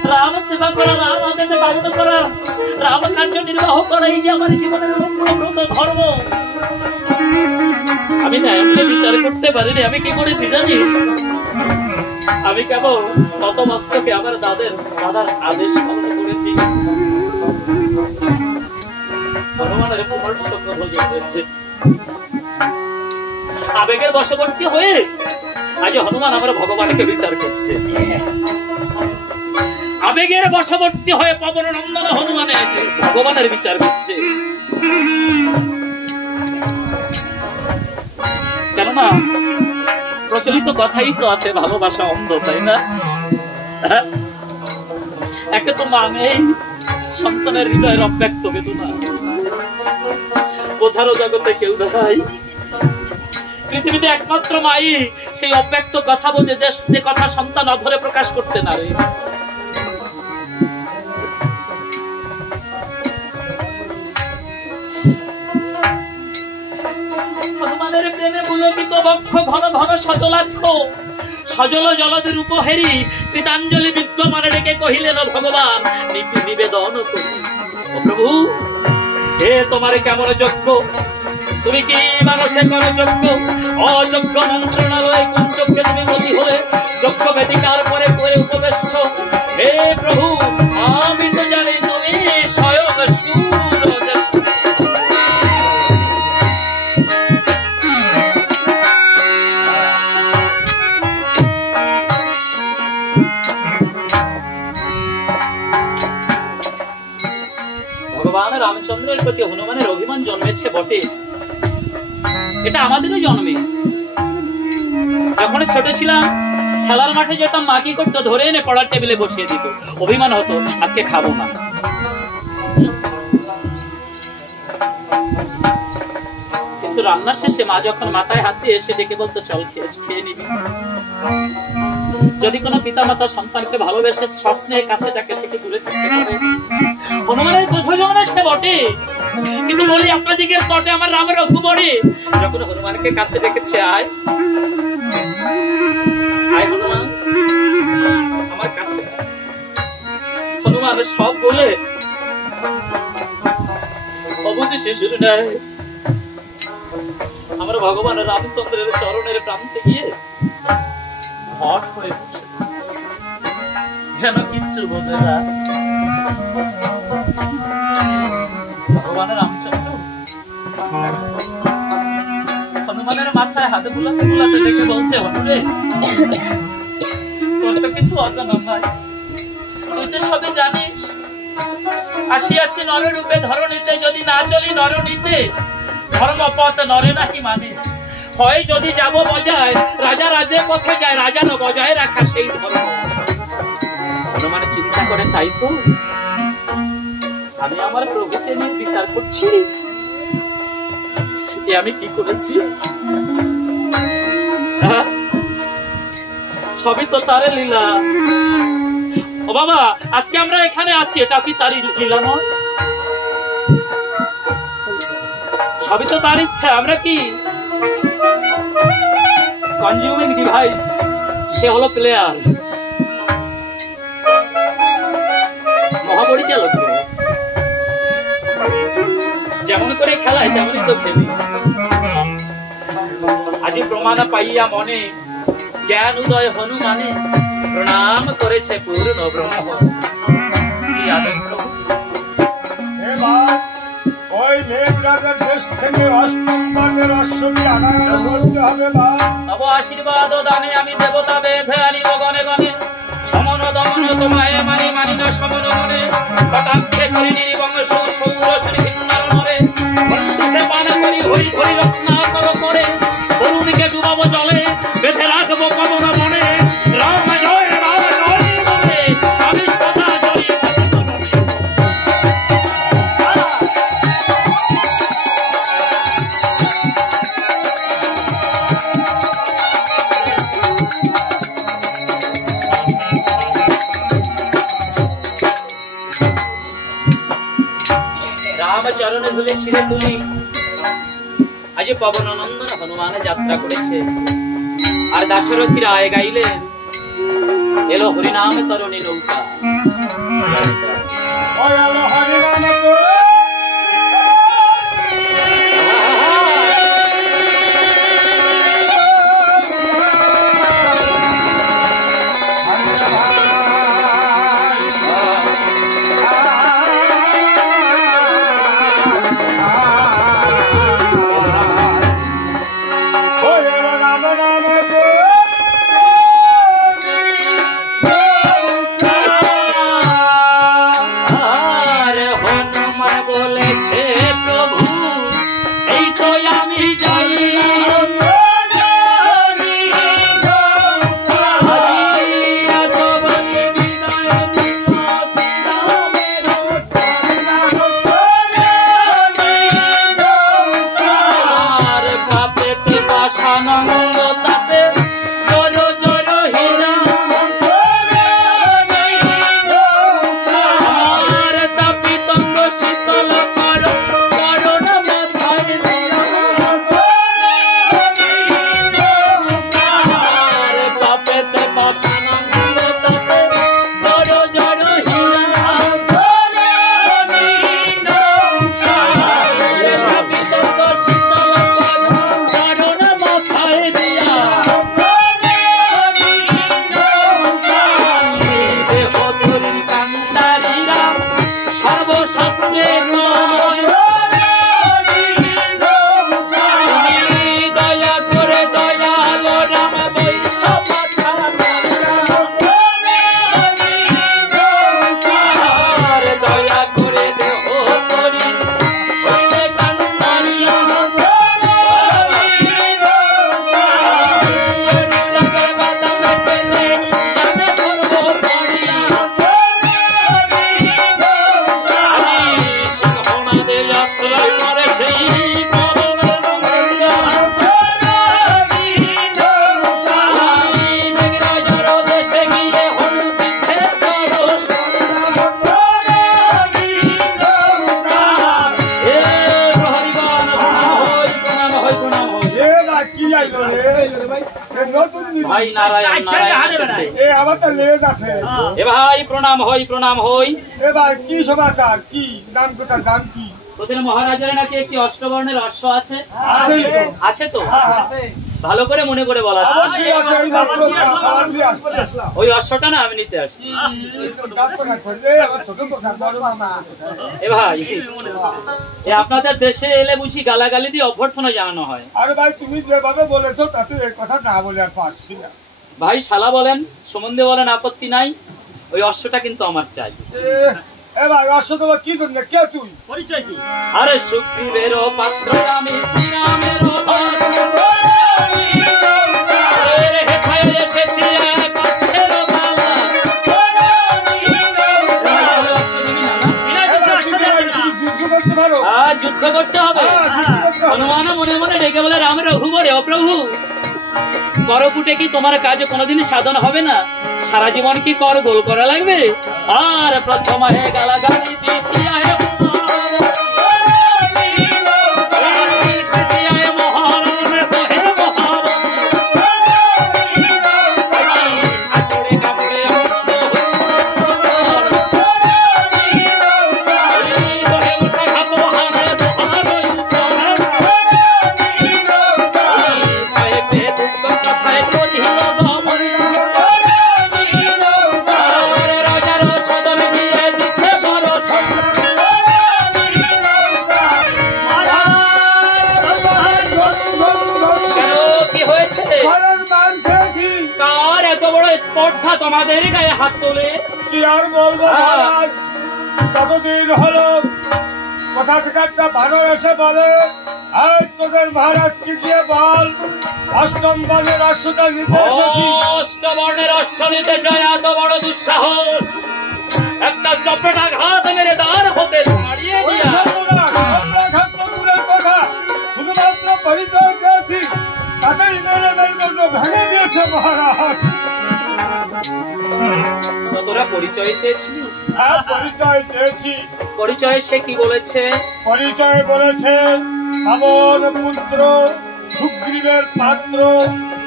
রাম সেবা করা, রাম আদেশে পালন করা, রাম কার্য নির্বাহ করা, এই যে আমার জীবনের লক্ষ্য ব্রত ধর্ম। আমি না এমনি বিচার করতে পারিনি। আমি কি করেছি জানিস? আমি কেবল নতমস্তকে আমার দাদার আদেশ পালন করেছি। হনুমানের কুমার সকল হয়েছে আবেগের বশবর্তী হয়ে আজ হনুমান আমার ভগবানকে বিচার করছে। আবেগের বশবর্তী হয়ে পবন নন্দন হনুমানে ভগবানের বিচার করছে। কেননা প্রচলিত কথাই তো আছে, ভালোবাসা অন্ধ, তাই না? একটা তো মা নেই, সন্তানের হৃদয়ের অব্যক্ত বেদনা বোঝারও জগতে কেউ নাই। পৃথিবীতে একমাত্র মাই সেই অব্যক্ত কথা বোঝে, যে কথা সন্তান অধরে প্রকাশ করতে না রে। হনুমানের প্রেমে পুলকিত বক্ষ, ঘন ঘন সজলাক্ষ, সজল জলদের উপহেরি কৃতাঞ্জলি বিদ্যমানে ডেকে কহিলেন, ভগবান নিবেদন করি, ও প্রভু হে তোমারে কেমন যোগ্য, তুমি কি মানুষে করো যোগ্য? অযোগ্য মন্ত্রণালয় কোন যোগ্যে তুমি মতি হলে? যোগ্য বেদিকার পরে করে উপদেশ, হে প্রভু আমি তো জানি তুমি স্বয়ং সুর। ভগবান রামচন্দ্রের প্রতি হনুমানের অভিমান জন্মেছে বটে, এটা আমাদেরও জন্মে। যখন ছোট ছিলাম খেলার মাঠে যেতাম, মা কি করতো, ধরে এনে পড়ার টেবিলে বসিয়ে দিত। অভিমান হতো, আজকে খাবো না। কিন্তু রান্না শেষে মা যখন মাথায় হাত দিয়ে এসে ডেকে বলতো, চল খেয়ে নিবি। যদি কোনো পিতা মাতা সন্তানকে ভালোবেসে সস্নেহ কাছে যাকে, সে কি দূরে থাকতে পারে? হনুমানের কথা জন্মেছে বটে, কিন্তু বলি আপনাদিকের তটে আমার রামের রঘুবরে যখন হনুমানকে কাছে ডেকেছে, আয় আয় হনুমান আমার কাছে। হনুমান সব বলে অবুঝি শিশুর নেয় আমার ভগবান রামচন্দ্রের চরণের প্রান্তে গিয়ে হট হয়ে বসেছে, যেন কিচ্ছু বোঝে না। ভগবানের রামচন্দ্র হনুমানের মাথায় হাতে বুলাতে বুলাতে ডেকে বলছে, হনুরে তোর তো কিছু অজানা নাই, তুই তো সবই জানিস। আসিয়াছি নররূপে ধরণীতে, যদি না চলি নরনীতে, ধর্মপথ নরে নাকি মানে। হয় যদি যাব বজায়, রাজা রাজে পথে যায়, রাজারও বজায় রাখা সেই ধর্ম। হনুমান চিন্তা করে, তাই তো আমি আমার প্রভুকে নিয়ে বিচার করছি, এ আমি কি করেছি? সবই তো তারে লীলা। ও বাবা, আজকে আমরা এখানে আছি, এটা কি তারই লীলা নয়? সবই তো তার ইচ্ছা। আমরা কি কনজিউমিং ডিভাইস, সে হলো প্লেয়ার, মহাপরিচালক। যেমন করে খেলায় তেমনই তো খেলি। আজি প্রমাণ পাইয়া মনে, জ্ঞান উদয় হনুমানে, প্রণাম করেছে পূর্ণ ব্রহ্ম। কি আদেশ প্রভু? ওই মেঘরাজার দেশ থেকে অষ্টম বর্ণের অশ্বটি আনায়ন করতে হবে। তব আশীর্বাদ দানে আমি দেবতা বেঁধে আনিব গণে গণে, সমন দমন তোমায় মানি মানি না সমন মনে, কটাক্ষে করি নির্বঙ্গ সৌর শ্রীহিন্নার নরে, বন্ধুষে পান করি হরি হরি রত্নাকর করে, বরুণীকে ডুবাবো জলে, বেঁধে রাখবো পবন মনে, রাম জয় রাম জয় বলে আমি সদা জয়। চরণে ধুলে শিরে তুলি, আজ পবন নন্দন হনুমানে যাত্রা করেছে। আর দাশরথীরা আয় গাইলেন, এলো হরিনাম তরণী নৌকা। ভাই নারায়ণ নারায়ণ এ আমার তো লেজ আছে। এ ভাই প্রণাম হই প্রণাম হই। এ ভাই কি সমাচার, কি নাম কোথার নাম কি? তোদের মহারাজের নাকি একটি অষ্টবর্ণের অশ্ব আছে? আছে তো ভালো করে মনে করে বলা আছে। ওই অশ্বটা না আমি নিতে আসছি। এ ভাই এ আপনাদের দেশে এলে বুঝি গালাগালি দিয়ে অভ্যর্থনা জানানো হয়। আরে ভাই তুমি যেভাবে বলেছো তাতে এই কথা না বলে আর পারছি না। ভাই শালা বলেন সম্বন্ধে বলেন আপত্তি নাই, ওই অশ্বটা কিন্তু আমার চাই। এ ভাই অশ্ব তোমার কি করলে, কে তুই, পরিচয় কি? আরে সুগ্রীবের পাত্র আমি শ্রীরামের যুদ্ধ করতে হবে। হনুমান মনে মনে ডেকে বলে রাম রঘু বলে ও প্রভু করপুটে কি তোমার কাজ কোনোদিন সাধন হবে না? সারা জীবন কি কর গোল করা লাগবে? আর প্রথম হে গালাগালি দ্বিতীয় হে তোমাদের গায়ে হাত তোলে। কি আর বলবো মহারাজ, কতদিন হলো কোথা থেকে একটা বানর এসে বলে আজ তোদের মহারাজ কি দিয়ে বল অষ্টম বর্ণের অশ্বটা নিতে এসেছি। অষ্টবর্ণের অশ্ব নিতে যায় এত বড় দুঃসাহস? একটা চপেটা ঘাত মেরে দ্বার হতে মারিয়ে দিয়া কথা শুধুমাত্র পরিচয় চেয়েছি, তাতেই মেরে মেরুদণ্ড ভেঙে দিয়েছে মহারাজ। তোরা পরিচয় চেয়েছিলি? হ্যাঁ পরিচয় চেয়েছি। পরিচয় সে কি বলেছে? পরিচয় বলেছে বামন পুত্র সুগ্রীবের পাত্র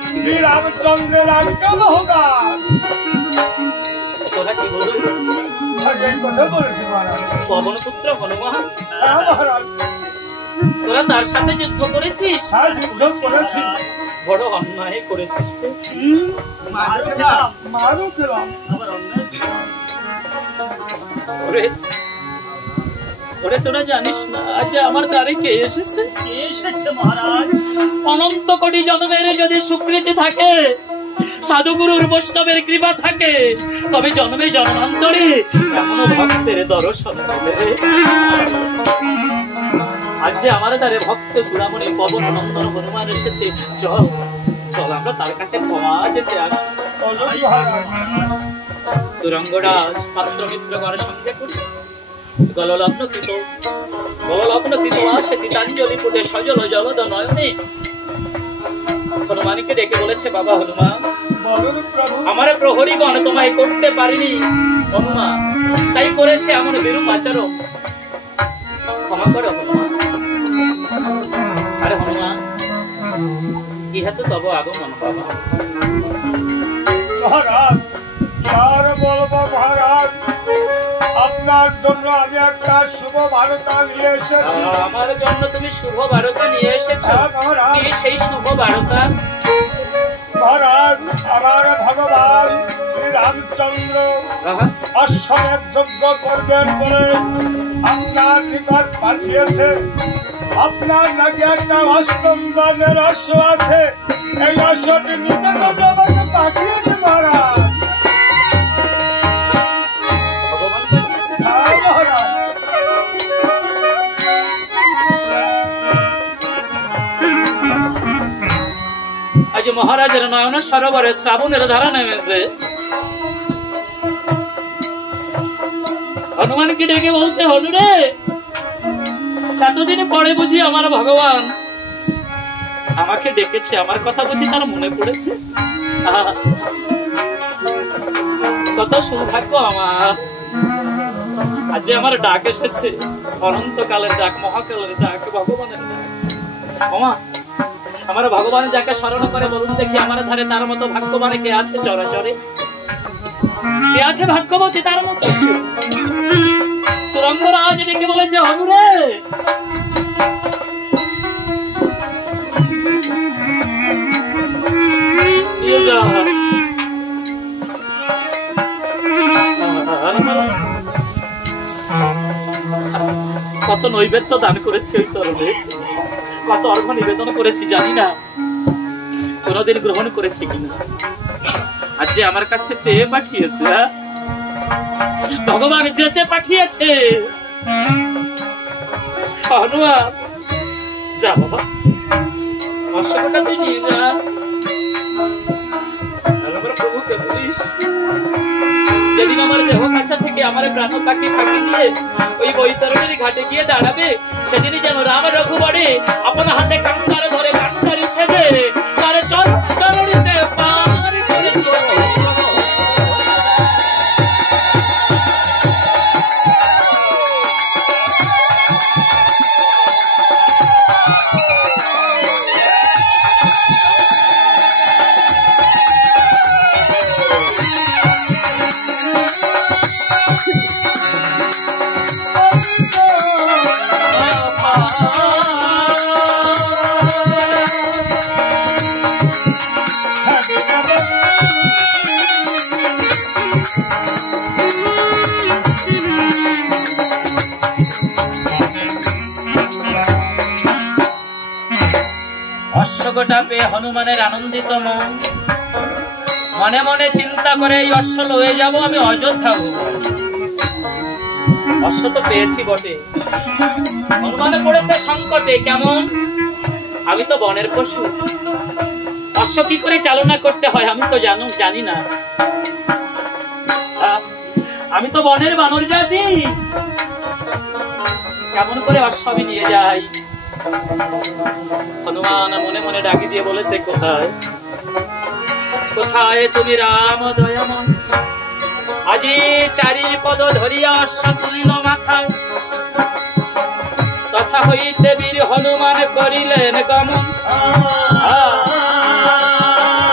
শ্রীরামচন্দ্রের আজ্ঞাবহগান। তোরা কি বলবি? কথা বলেছি মহারাজ। পবনপুত্র হনুমান, হ্যাঁ মহারাজ, তোরা তার সাথে যুদ্ধ করেছিস? হ্যাঁ যুদ্ধ করেছি। বড় অন্যায় করেছিস রে। মারু পেলাম। ওরে ওরে, তোরা জানিস না আজ আমার দ্বারে কে এসেছে? মহারাজ, অনন্ত কোটি জন্মের যদি স্বীকৃতি থাকে, সাধুগুরুর বৈষ্ণবের কৃপা থাকে, তবে জন্মে জন্মান্তরে এমন ভক্তের দর্শন মেলে রে। আজ যে আমার দ্বারে ভক্ত চূড়ামণি পবন নন্দন হনুমান এসেছে, চল চল আমরা তার কাছে ক্ষমা যেতে আসি। তুরঙ্গরাজ পাত্র মিত্রগণ সঙ্গে করি গললগ্ন কৃত আসে গীতাঞ্জলি পুটে সজল জলদ নয়নে হনুমানকে ডেকে বলেছে, বাবা হনুমান, আমার প্রহরীগণ তোমায় করতে পারিনি হনুমান, তাই করেছে এমন বিরূপ আচরণ, ক্ষমা করো হনুমান। আরে হনুমান, কি হেতু তব আগমন বাবা? মহারাজ, আর বলবো মহারাজ, আপনার জন্য আমি একটা শুভ বার্তা নিয়ে এসেছি। আমার জন্য তুমি শুভ বার্তা নিয়ে এসেছো? কি সেই শুভ বার্তা? মহারাজ, আমার ভগবান শ্রীরামচন্দ্র অশ্বমেধ যজ্ঞ করবেন বলে আপনার নিকট পাঠিয়েছে। আপনার নাকি একটা অষ্টম বর্ণের অশ্ব আছে, এই অশ্বটি নিতে জন্য আমাকে পাঠিয়েছে মহারাজ। ভগবান পাঠিয়েছে? হ্যাঁ মহারাজ। আজ মহারাজের নয়ন সরোবরে শ্রাবণের ধারা নেমেছে। হনুমানকে ডেকে বলছে, হনুরে, এতদিন পরে বুঝি আমার ভগবান আমাকে ডেকেছে, আমার কথা বুঝি তার মনে পড়েছে। কত সৌভাগ্য আমার, আজ যে আমার ডাক এসেছে, অনন্তকালের ডাক, মহাকালের ডাক, ভগবানের ডাক। ওমা, আমার ভগবান যাকে স্মরণ করে বলুন দেখি, আমার ধারে তার মতো ভাগ্যবান কে আছে চরাচরে? কে আছে ভাগ্যবতী তার মতো? তুরঙ্গরাজ ডেকে বলেছে, হনুরে, নিয়ে যা। কত নৈবেদ্য দান করেছি ওই চরণে, কত অর্ঘ নিবেদন করেছি জানি না, কোনদিন গ্রহণ করেছি কিনা। আজ যে আমার কাছে চেয়ে পাঠিয়েছে, ভগবান যেচে পাঠিয়েছে। হনুমান, যা বাবা, অশ্বটা তুই নিয়ে যা। আমার প্রভুকে বলিস, যেদিন আমার দেহ কাছা থেকে আমার প্রাণ পাখি ফাঁকি দিয়ে ওই বৈতরণীর ঘাটে গিয়ে দাঁড়াবে, সেদিনই যেন রাম রঘুবরে আপন হাতে কান্তার ধরে কান্তারি ছেদে তার চরণে পার করে দিও। অশ্বটা পেয়ে হনুমানের আনন্দিত মন, মনে মনে চিন্তা করে এই অশ্ব লয়ে যাব আমি অযোধ্যা। অশ্ব তো পেয়েছি বটে, হনুমানে পড়েছে সংকটে। কেমন? আমি তো বনের পশু, অশ্ব কি করে চালনা করতে হয় আমি তো জানি না। আমি তো বনের বানর জাতি, কেমন করে অশ্ব আমি নিয়ে যাই? হনুমান মনে মনে ডাকি দিয়ে বলেছে, কোথায় কোথায় তুমি রাম দয়াময়? আজি চারি পদ ধরিয়া অশ্ব তুলিল মাথায়, তথা হইতে বীর হনুমান করিলেন গমন।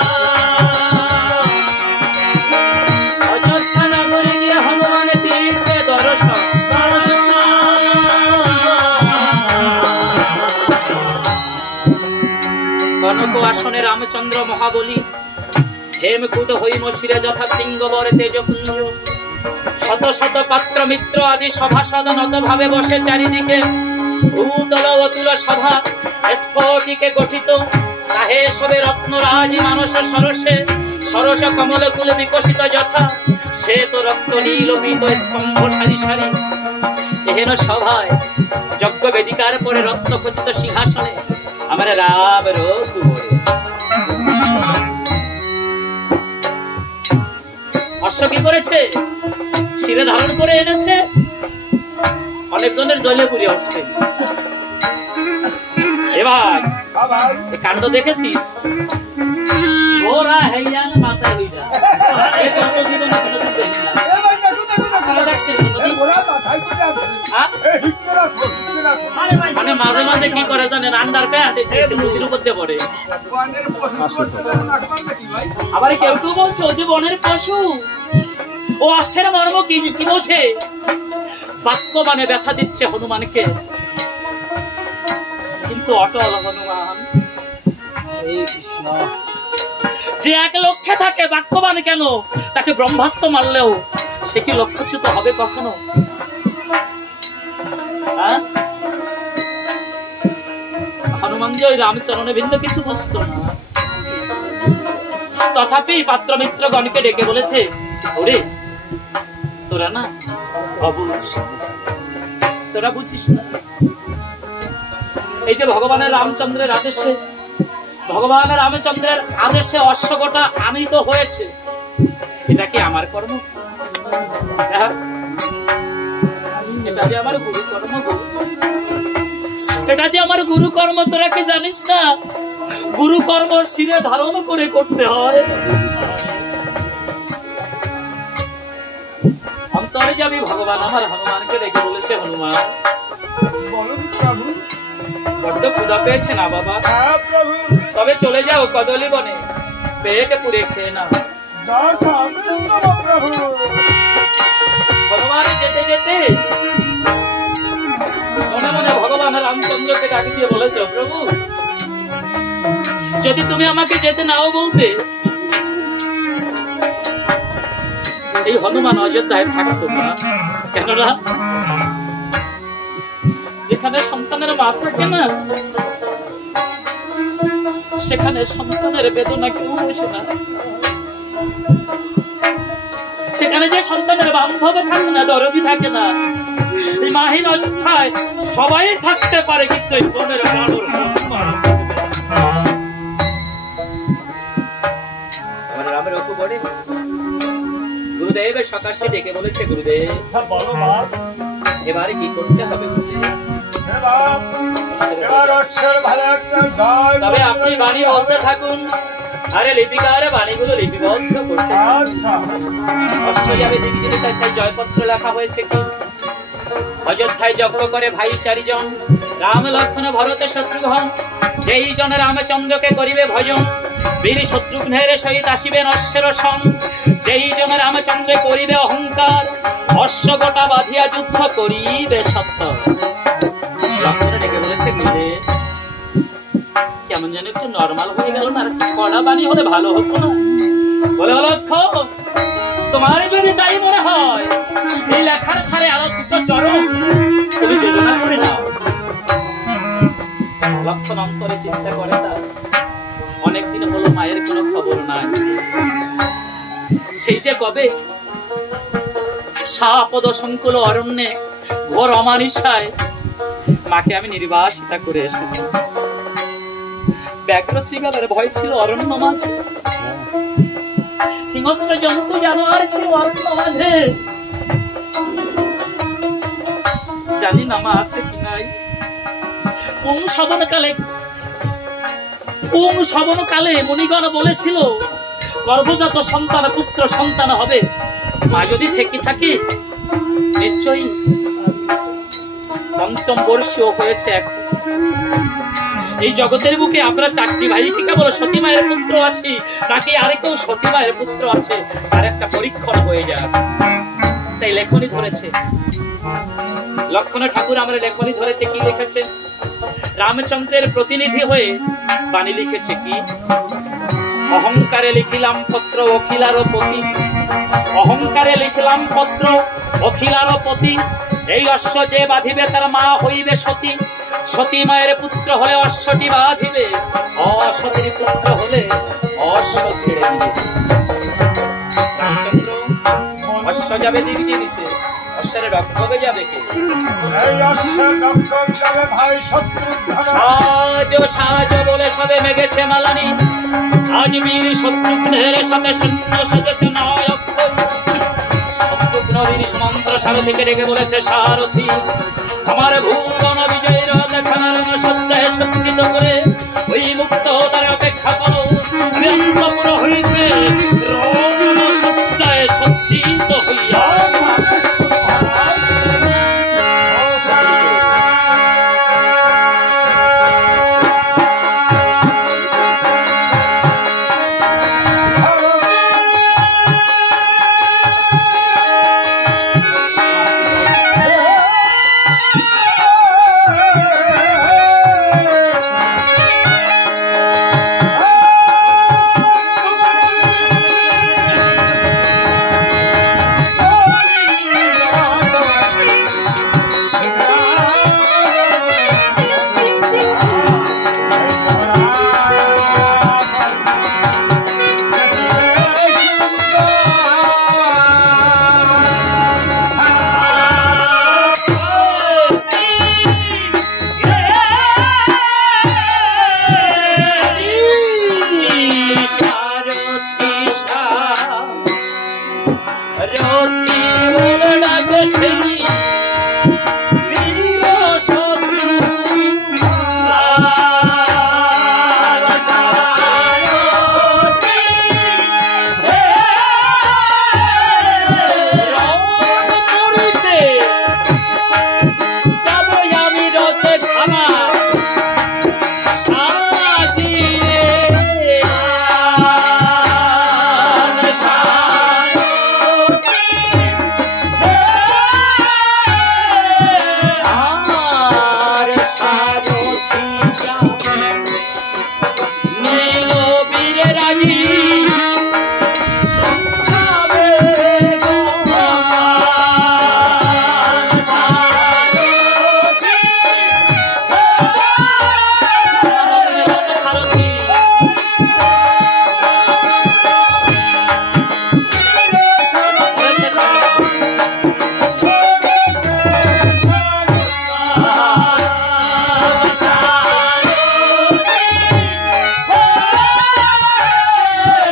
আসনে রামচন্দ্র মহাবলী, হেমকূট হৈম শিরে যথা সিংহবর তেজপুঞ্জ, শত শত পাত্র মিত্র আদি সভাসদ নত ভাবে বসে চারিদিকে। ভূতল অতুল সভা স্ফটিকে গঠিত, তাহে সবে রত্নরাজ মানস সরসে, সরস কমল কুল বিকশিত যথা, শ্বেত রক্ত নীল পীত স্তম্ভ সারি সারি। এহেন সভায় যজ্ঞ বেদিকার পরে রত্ন খচিত সিংহাসনে আমার রাম রঘুবরে অশ্ব কি করেছে? শিরে ধারণ করে এনেছে, অনেকজনের জলে পুড়ে উঠছে। এবার কাণ্ড দেখেছিস? ওরা হেয়াল মাথায় হইয়া এই কাণ্ড জীবনে কোনো দিন দেখি না। মানে মাঝে মাঝে কি করে জানেন, আন্ডার প্যান্ট নদীর উপর দিয়ে পড়ে। আবার কেউ কেউ বলছে ও যে বনের পশু, ও অশ্বের মর্ম কি বোঝে? বাক্য মানে ব্যথা দিচ্ছে হনুমানকে, কিন্তু অটল হনুমান যে এক লক্ষ্যে থাকে। বাক্যবান কেন? তাকে ব্রহ্মাস্ত্র মারলেও সে কি লক্ষ্যচ্যুত হবে কখনো? হনুমান যে ওই রামচরণে ভিন্ন কিছু বুঝতো না। তথাপি পাত্র মিত্রগণকে ডেকে বলেছে, ওরে তোরা না অবুঝ, তোরা বুঝিস না। এই যে ভগবানের রামচন্দ্রের আদেশে, ভগবানের রামচন্দ্রের আদেশে অশ্বগোটা আনিত হয়েছে, এটা কি আমার কর্ম? এটা যে আমার গুরু কর্ম, এটা যে আমার গুরু কর্ম। তোরা কি জানিস না গুরু কর্ম শিরে ধারণ করে করতে হয়? অন্তরে যাবি। ভগবান আমার হনুমানকে ডেকে বলেছে, হনুমান বড্ড ক্ষুধা পেয়েছে না বাবা? তবে চলে যাও কদলী বনে, পেট পুড়ে খেয়ে নাও। ভগবান যেতে যেতে মনে মনে ভগবান রামচন্দ্রকে ডাক দিয়ে বলেছে, প্রভু যদি তুমি আমাকে যেতে নাও বলতে, এই হনুমান অযোধ্যায় থাকতো না। কেননা যেখানে সন্তানের মা থাকে না, সেখানে সন্তানের বেদনা কেউ বসে না। সেখানে যে সন্তানের বান্ধবে থাকে না, দরদি থাকে না, এই মাহিন অযোধ্যায় সবাই থাকতে পারে, কিন্তু এই বোনের বাড়ুর রামের অপু বলে। গুরুদেবের সকাশে ডেকে বলেছে, গুরুদেব এবারে কি করতে হবে? তবে আপনি বাণী বলতে থাকুন, আরে লিপিকারে বাণীগুলো লিপিবদ্ধ করতে। অশ্বযাবে দেখি যে তাই জয়পত্র লেখা হয়েছে কি, অযোধ্যায় যজ্ঞ করে ভাই চারিজন, রাম লক্ষ্মণ ভরত শত্রুঘ্ন, যেই জন রামচন্দ্রকে করিবে ভজন, বীর শত্রুঘ্নের সহিত আসিবেন অশ্বের সং, যেই জন রামচন্দ্রে করিবে অহংকার, অশ্ব গোটা বাঁধিয়া যুদ্ধ করিবে সত্য। লক্ষ্মণ ডেকে বলেছে, কেমন যেন একটু নর্মাল হয়ে গেল না? কড়া বাণী হলে ভালো হতো না? বলে লক্ষ্মণ, তোমার যদি তাই মনে হয়, এই লেখার সারে আরো দুটো চরম তুমি যোজনা করে নাও। লক্ষ্মণ অন্তরে চিন্তা করে, তার অনেকদিন হলো মায়ের কোনো খবর নাই। সেই যে কবে সাপদ সংকুল অরণ্যে ঘোর অমানিসায় মাকে আমি নির্বাসিতা করে এসেছি। ব্যাঘ্র শৃগালের ভয় ছিল অরণ্য মাঝে, হিংস্র জন্তু জানোয়ার ছিল অরণ্য মাঝে। জানি না মা আছে কি নাই। শবনকালে মুনিগণ বলেছিল গর্ভজাত সন্তান পুত্র সন্তান হবে। মা যদি থেকে থাকে নিশ্চয়ই পঞ্চম বর্ষীয় হয়েছে এখন। এই জগতের বুকে আমরা চারটি ভাই কি কেবল সতী মায়ের পুত্র আছি, নাকি আরে কেউ সতী মায়ের পুত্র আছে, তার একটা পরীক্ষণ হয়ে যায়। তাই লেখনী ধরেছে, লক্ষণ ঠাকুর আমার লেখনী ধরেছে, কি লিখেছে? রামচন্দ্রের প্রতিনিধি হয়ে বাণী লিখেছে কি? অহংকারে লিখিলাম পত্র অখিলার পতি, অহংকারে লিখিলাম পত্র অখিলার পতি, এই অশ্ব যে বাঁধিবে তার মা হইবে সতী, সতী মায়ের পুত্র হলে অশ্বটি বাঁধিবে, অসতীর পুত্র হলে অশ্ব ছেড়ে দিবে। রামচন্দ্র অশ্ব যাবে দিগ্বিজয়ীতে, অশ্বের রক্ষকে যাবে কে? সাজ সাজ বলে সবে মেঘেছে মালানি, আজ বীর শত্রুঘ্নের সাথে সৈন্য সেজেছে নায়ক। শত্রুঘ্ন বীর সমন্ত্র সারথীকে ডেকে বলেছে, সারথী আমার ভুবন বিজয়ের দেখানোর সজ্জায় সজ্জিত করে ওই মুক্ত তার অপেক্ষা করো, আমি অন্তপুর হইতে রণ সজ্জায় সজ্জিত হইয়া।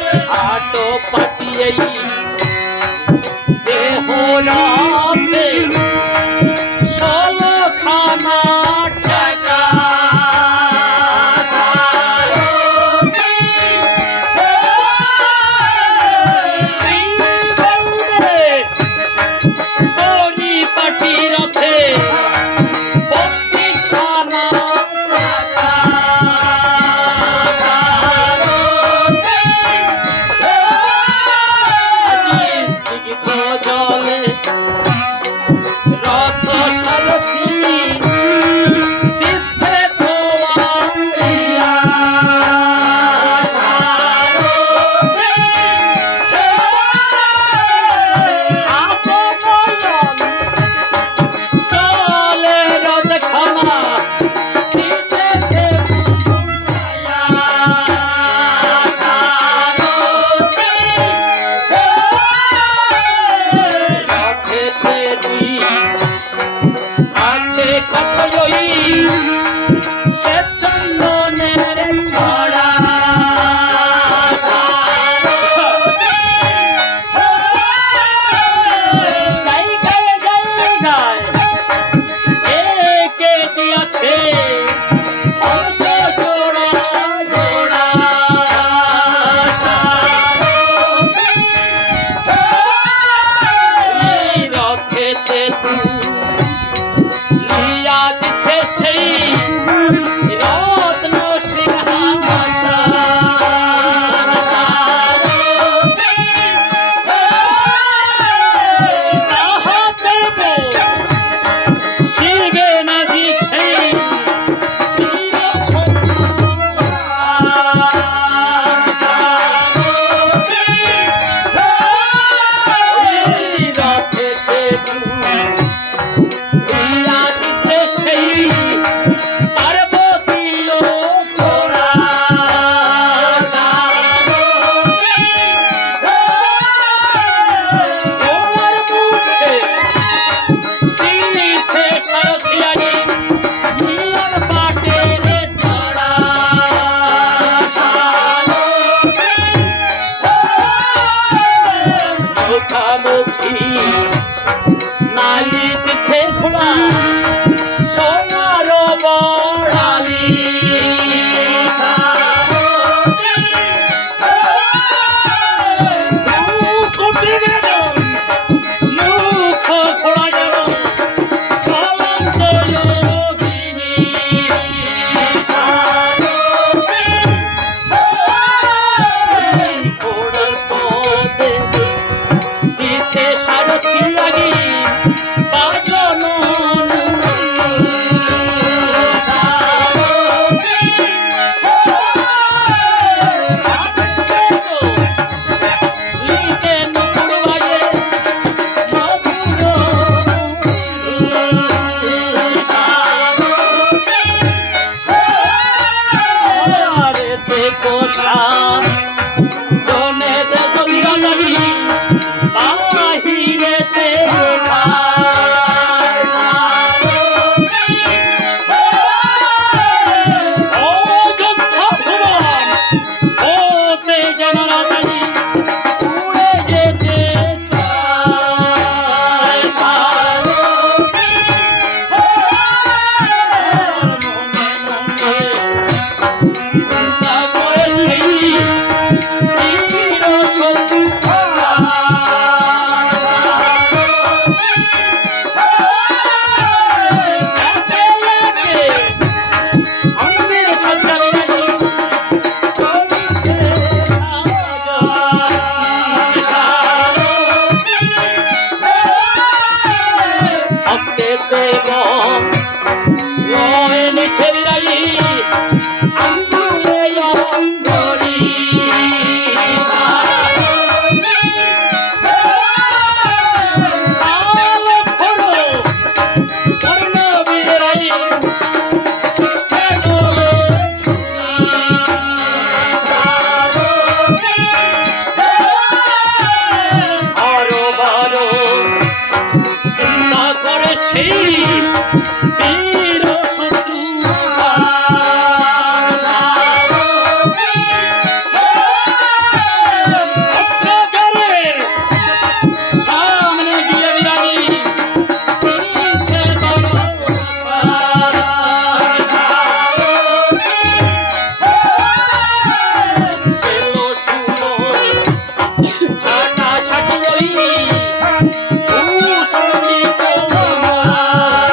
জনেতে যদি রাজারি বাহিরেতে অযোধ্যা ভুবন হতে যেন রাজারি উড়ে যেতে চায় মনে মনে চিন্তা করে সেই বীর শত্রু আমাদের সজ্জারে রাজি চলিছে আস্তেতে লয় নিছে বিরাজি আঙ্গুলে অঙ্গরি চিন্তা করে সেই বীর শত্রু অস্ত্রাগারের সামনে গিয়ে বিরাজি নিচে ছাটা ছাটি ওই ভূষণ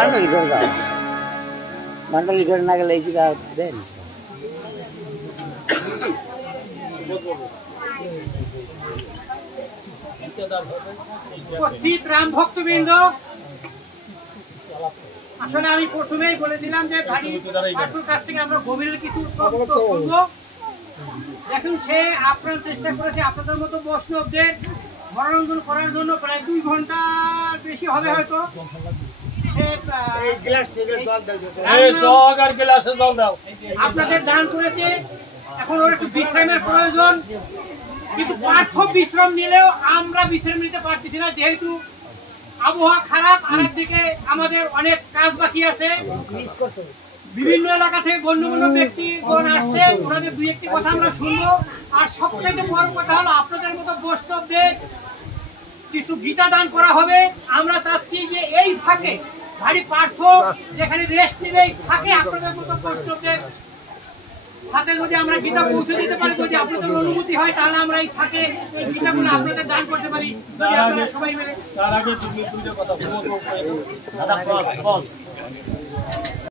মান্ডলি করে দাও, মান্ডলি করে না গেলে এই জায়গা দেন। উপস্থিত রাম ভক্তবৃন্দ, আসলে আমি প্রথমেই বলেছিলাম যে ভাটির কাছ থেকে আমরা গভীরের কিছু তথ্য শুনবো। দেখুন, সে আপনার চেষ্টা করেছে আপনাদের মতো বৈষ্ণবদের মনোরঞ্জন করার জন্য প্রায় 2 ঘন্টার বেশি হবে হয়তো। আপনাদের দান করেছে, এখন ওর একটু বিশ্রামের প্রয়োজন, কিন্তু পার্থ বিশ্রাম নিলেও আমরা বিশ্রাম নিতে পারতেছি না, যেহেতু আবহাওয়া খারাপ। আর একদিকে আমাদের অনেক কাজ বাকি আছে। বিভিন্ন এলাকা থেকে গণ্যমান্য ব্যক্তিগণ আসছে, ওনাদের 2-1টি কথা আমরা শুনবো। আর সবচেয়ে বড় কথা হলো আপনাদের মতো বৈষ্ণবদের কিছু গীতা দান করা হবে। আমরা চাচ্ছি যে এই ফাঁকে ভারী পার্থ যেখানে রেস্ট নিলেই থাকে, আপনাদের মতো বৈষ্ণবদের হাতে যদি আমরা গীতা পৌঁছে দিতে পারি, যদি আপনাদের অনুমতি হয়, তাহলে আমরা এই ফাঁকে এই গীতাগুলো আপনাদের দান করতে পারি। যদি আপনারা সবাই মিলে তার আগে তুমি দুইটা কথা বলবো। দাদা বস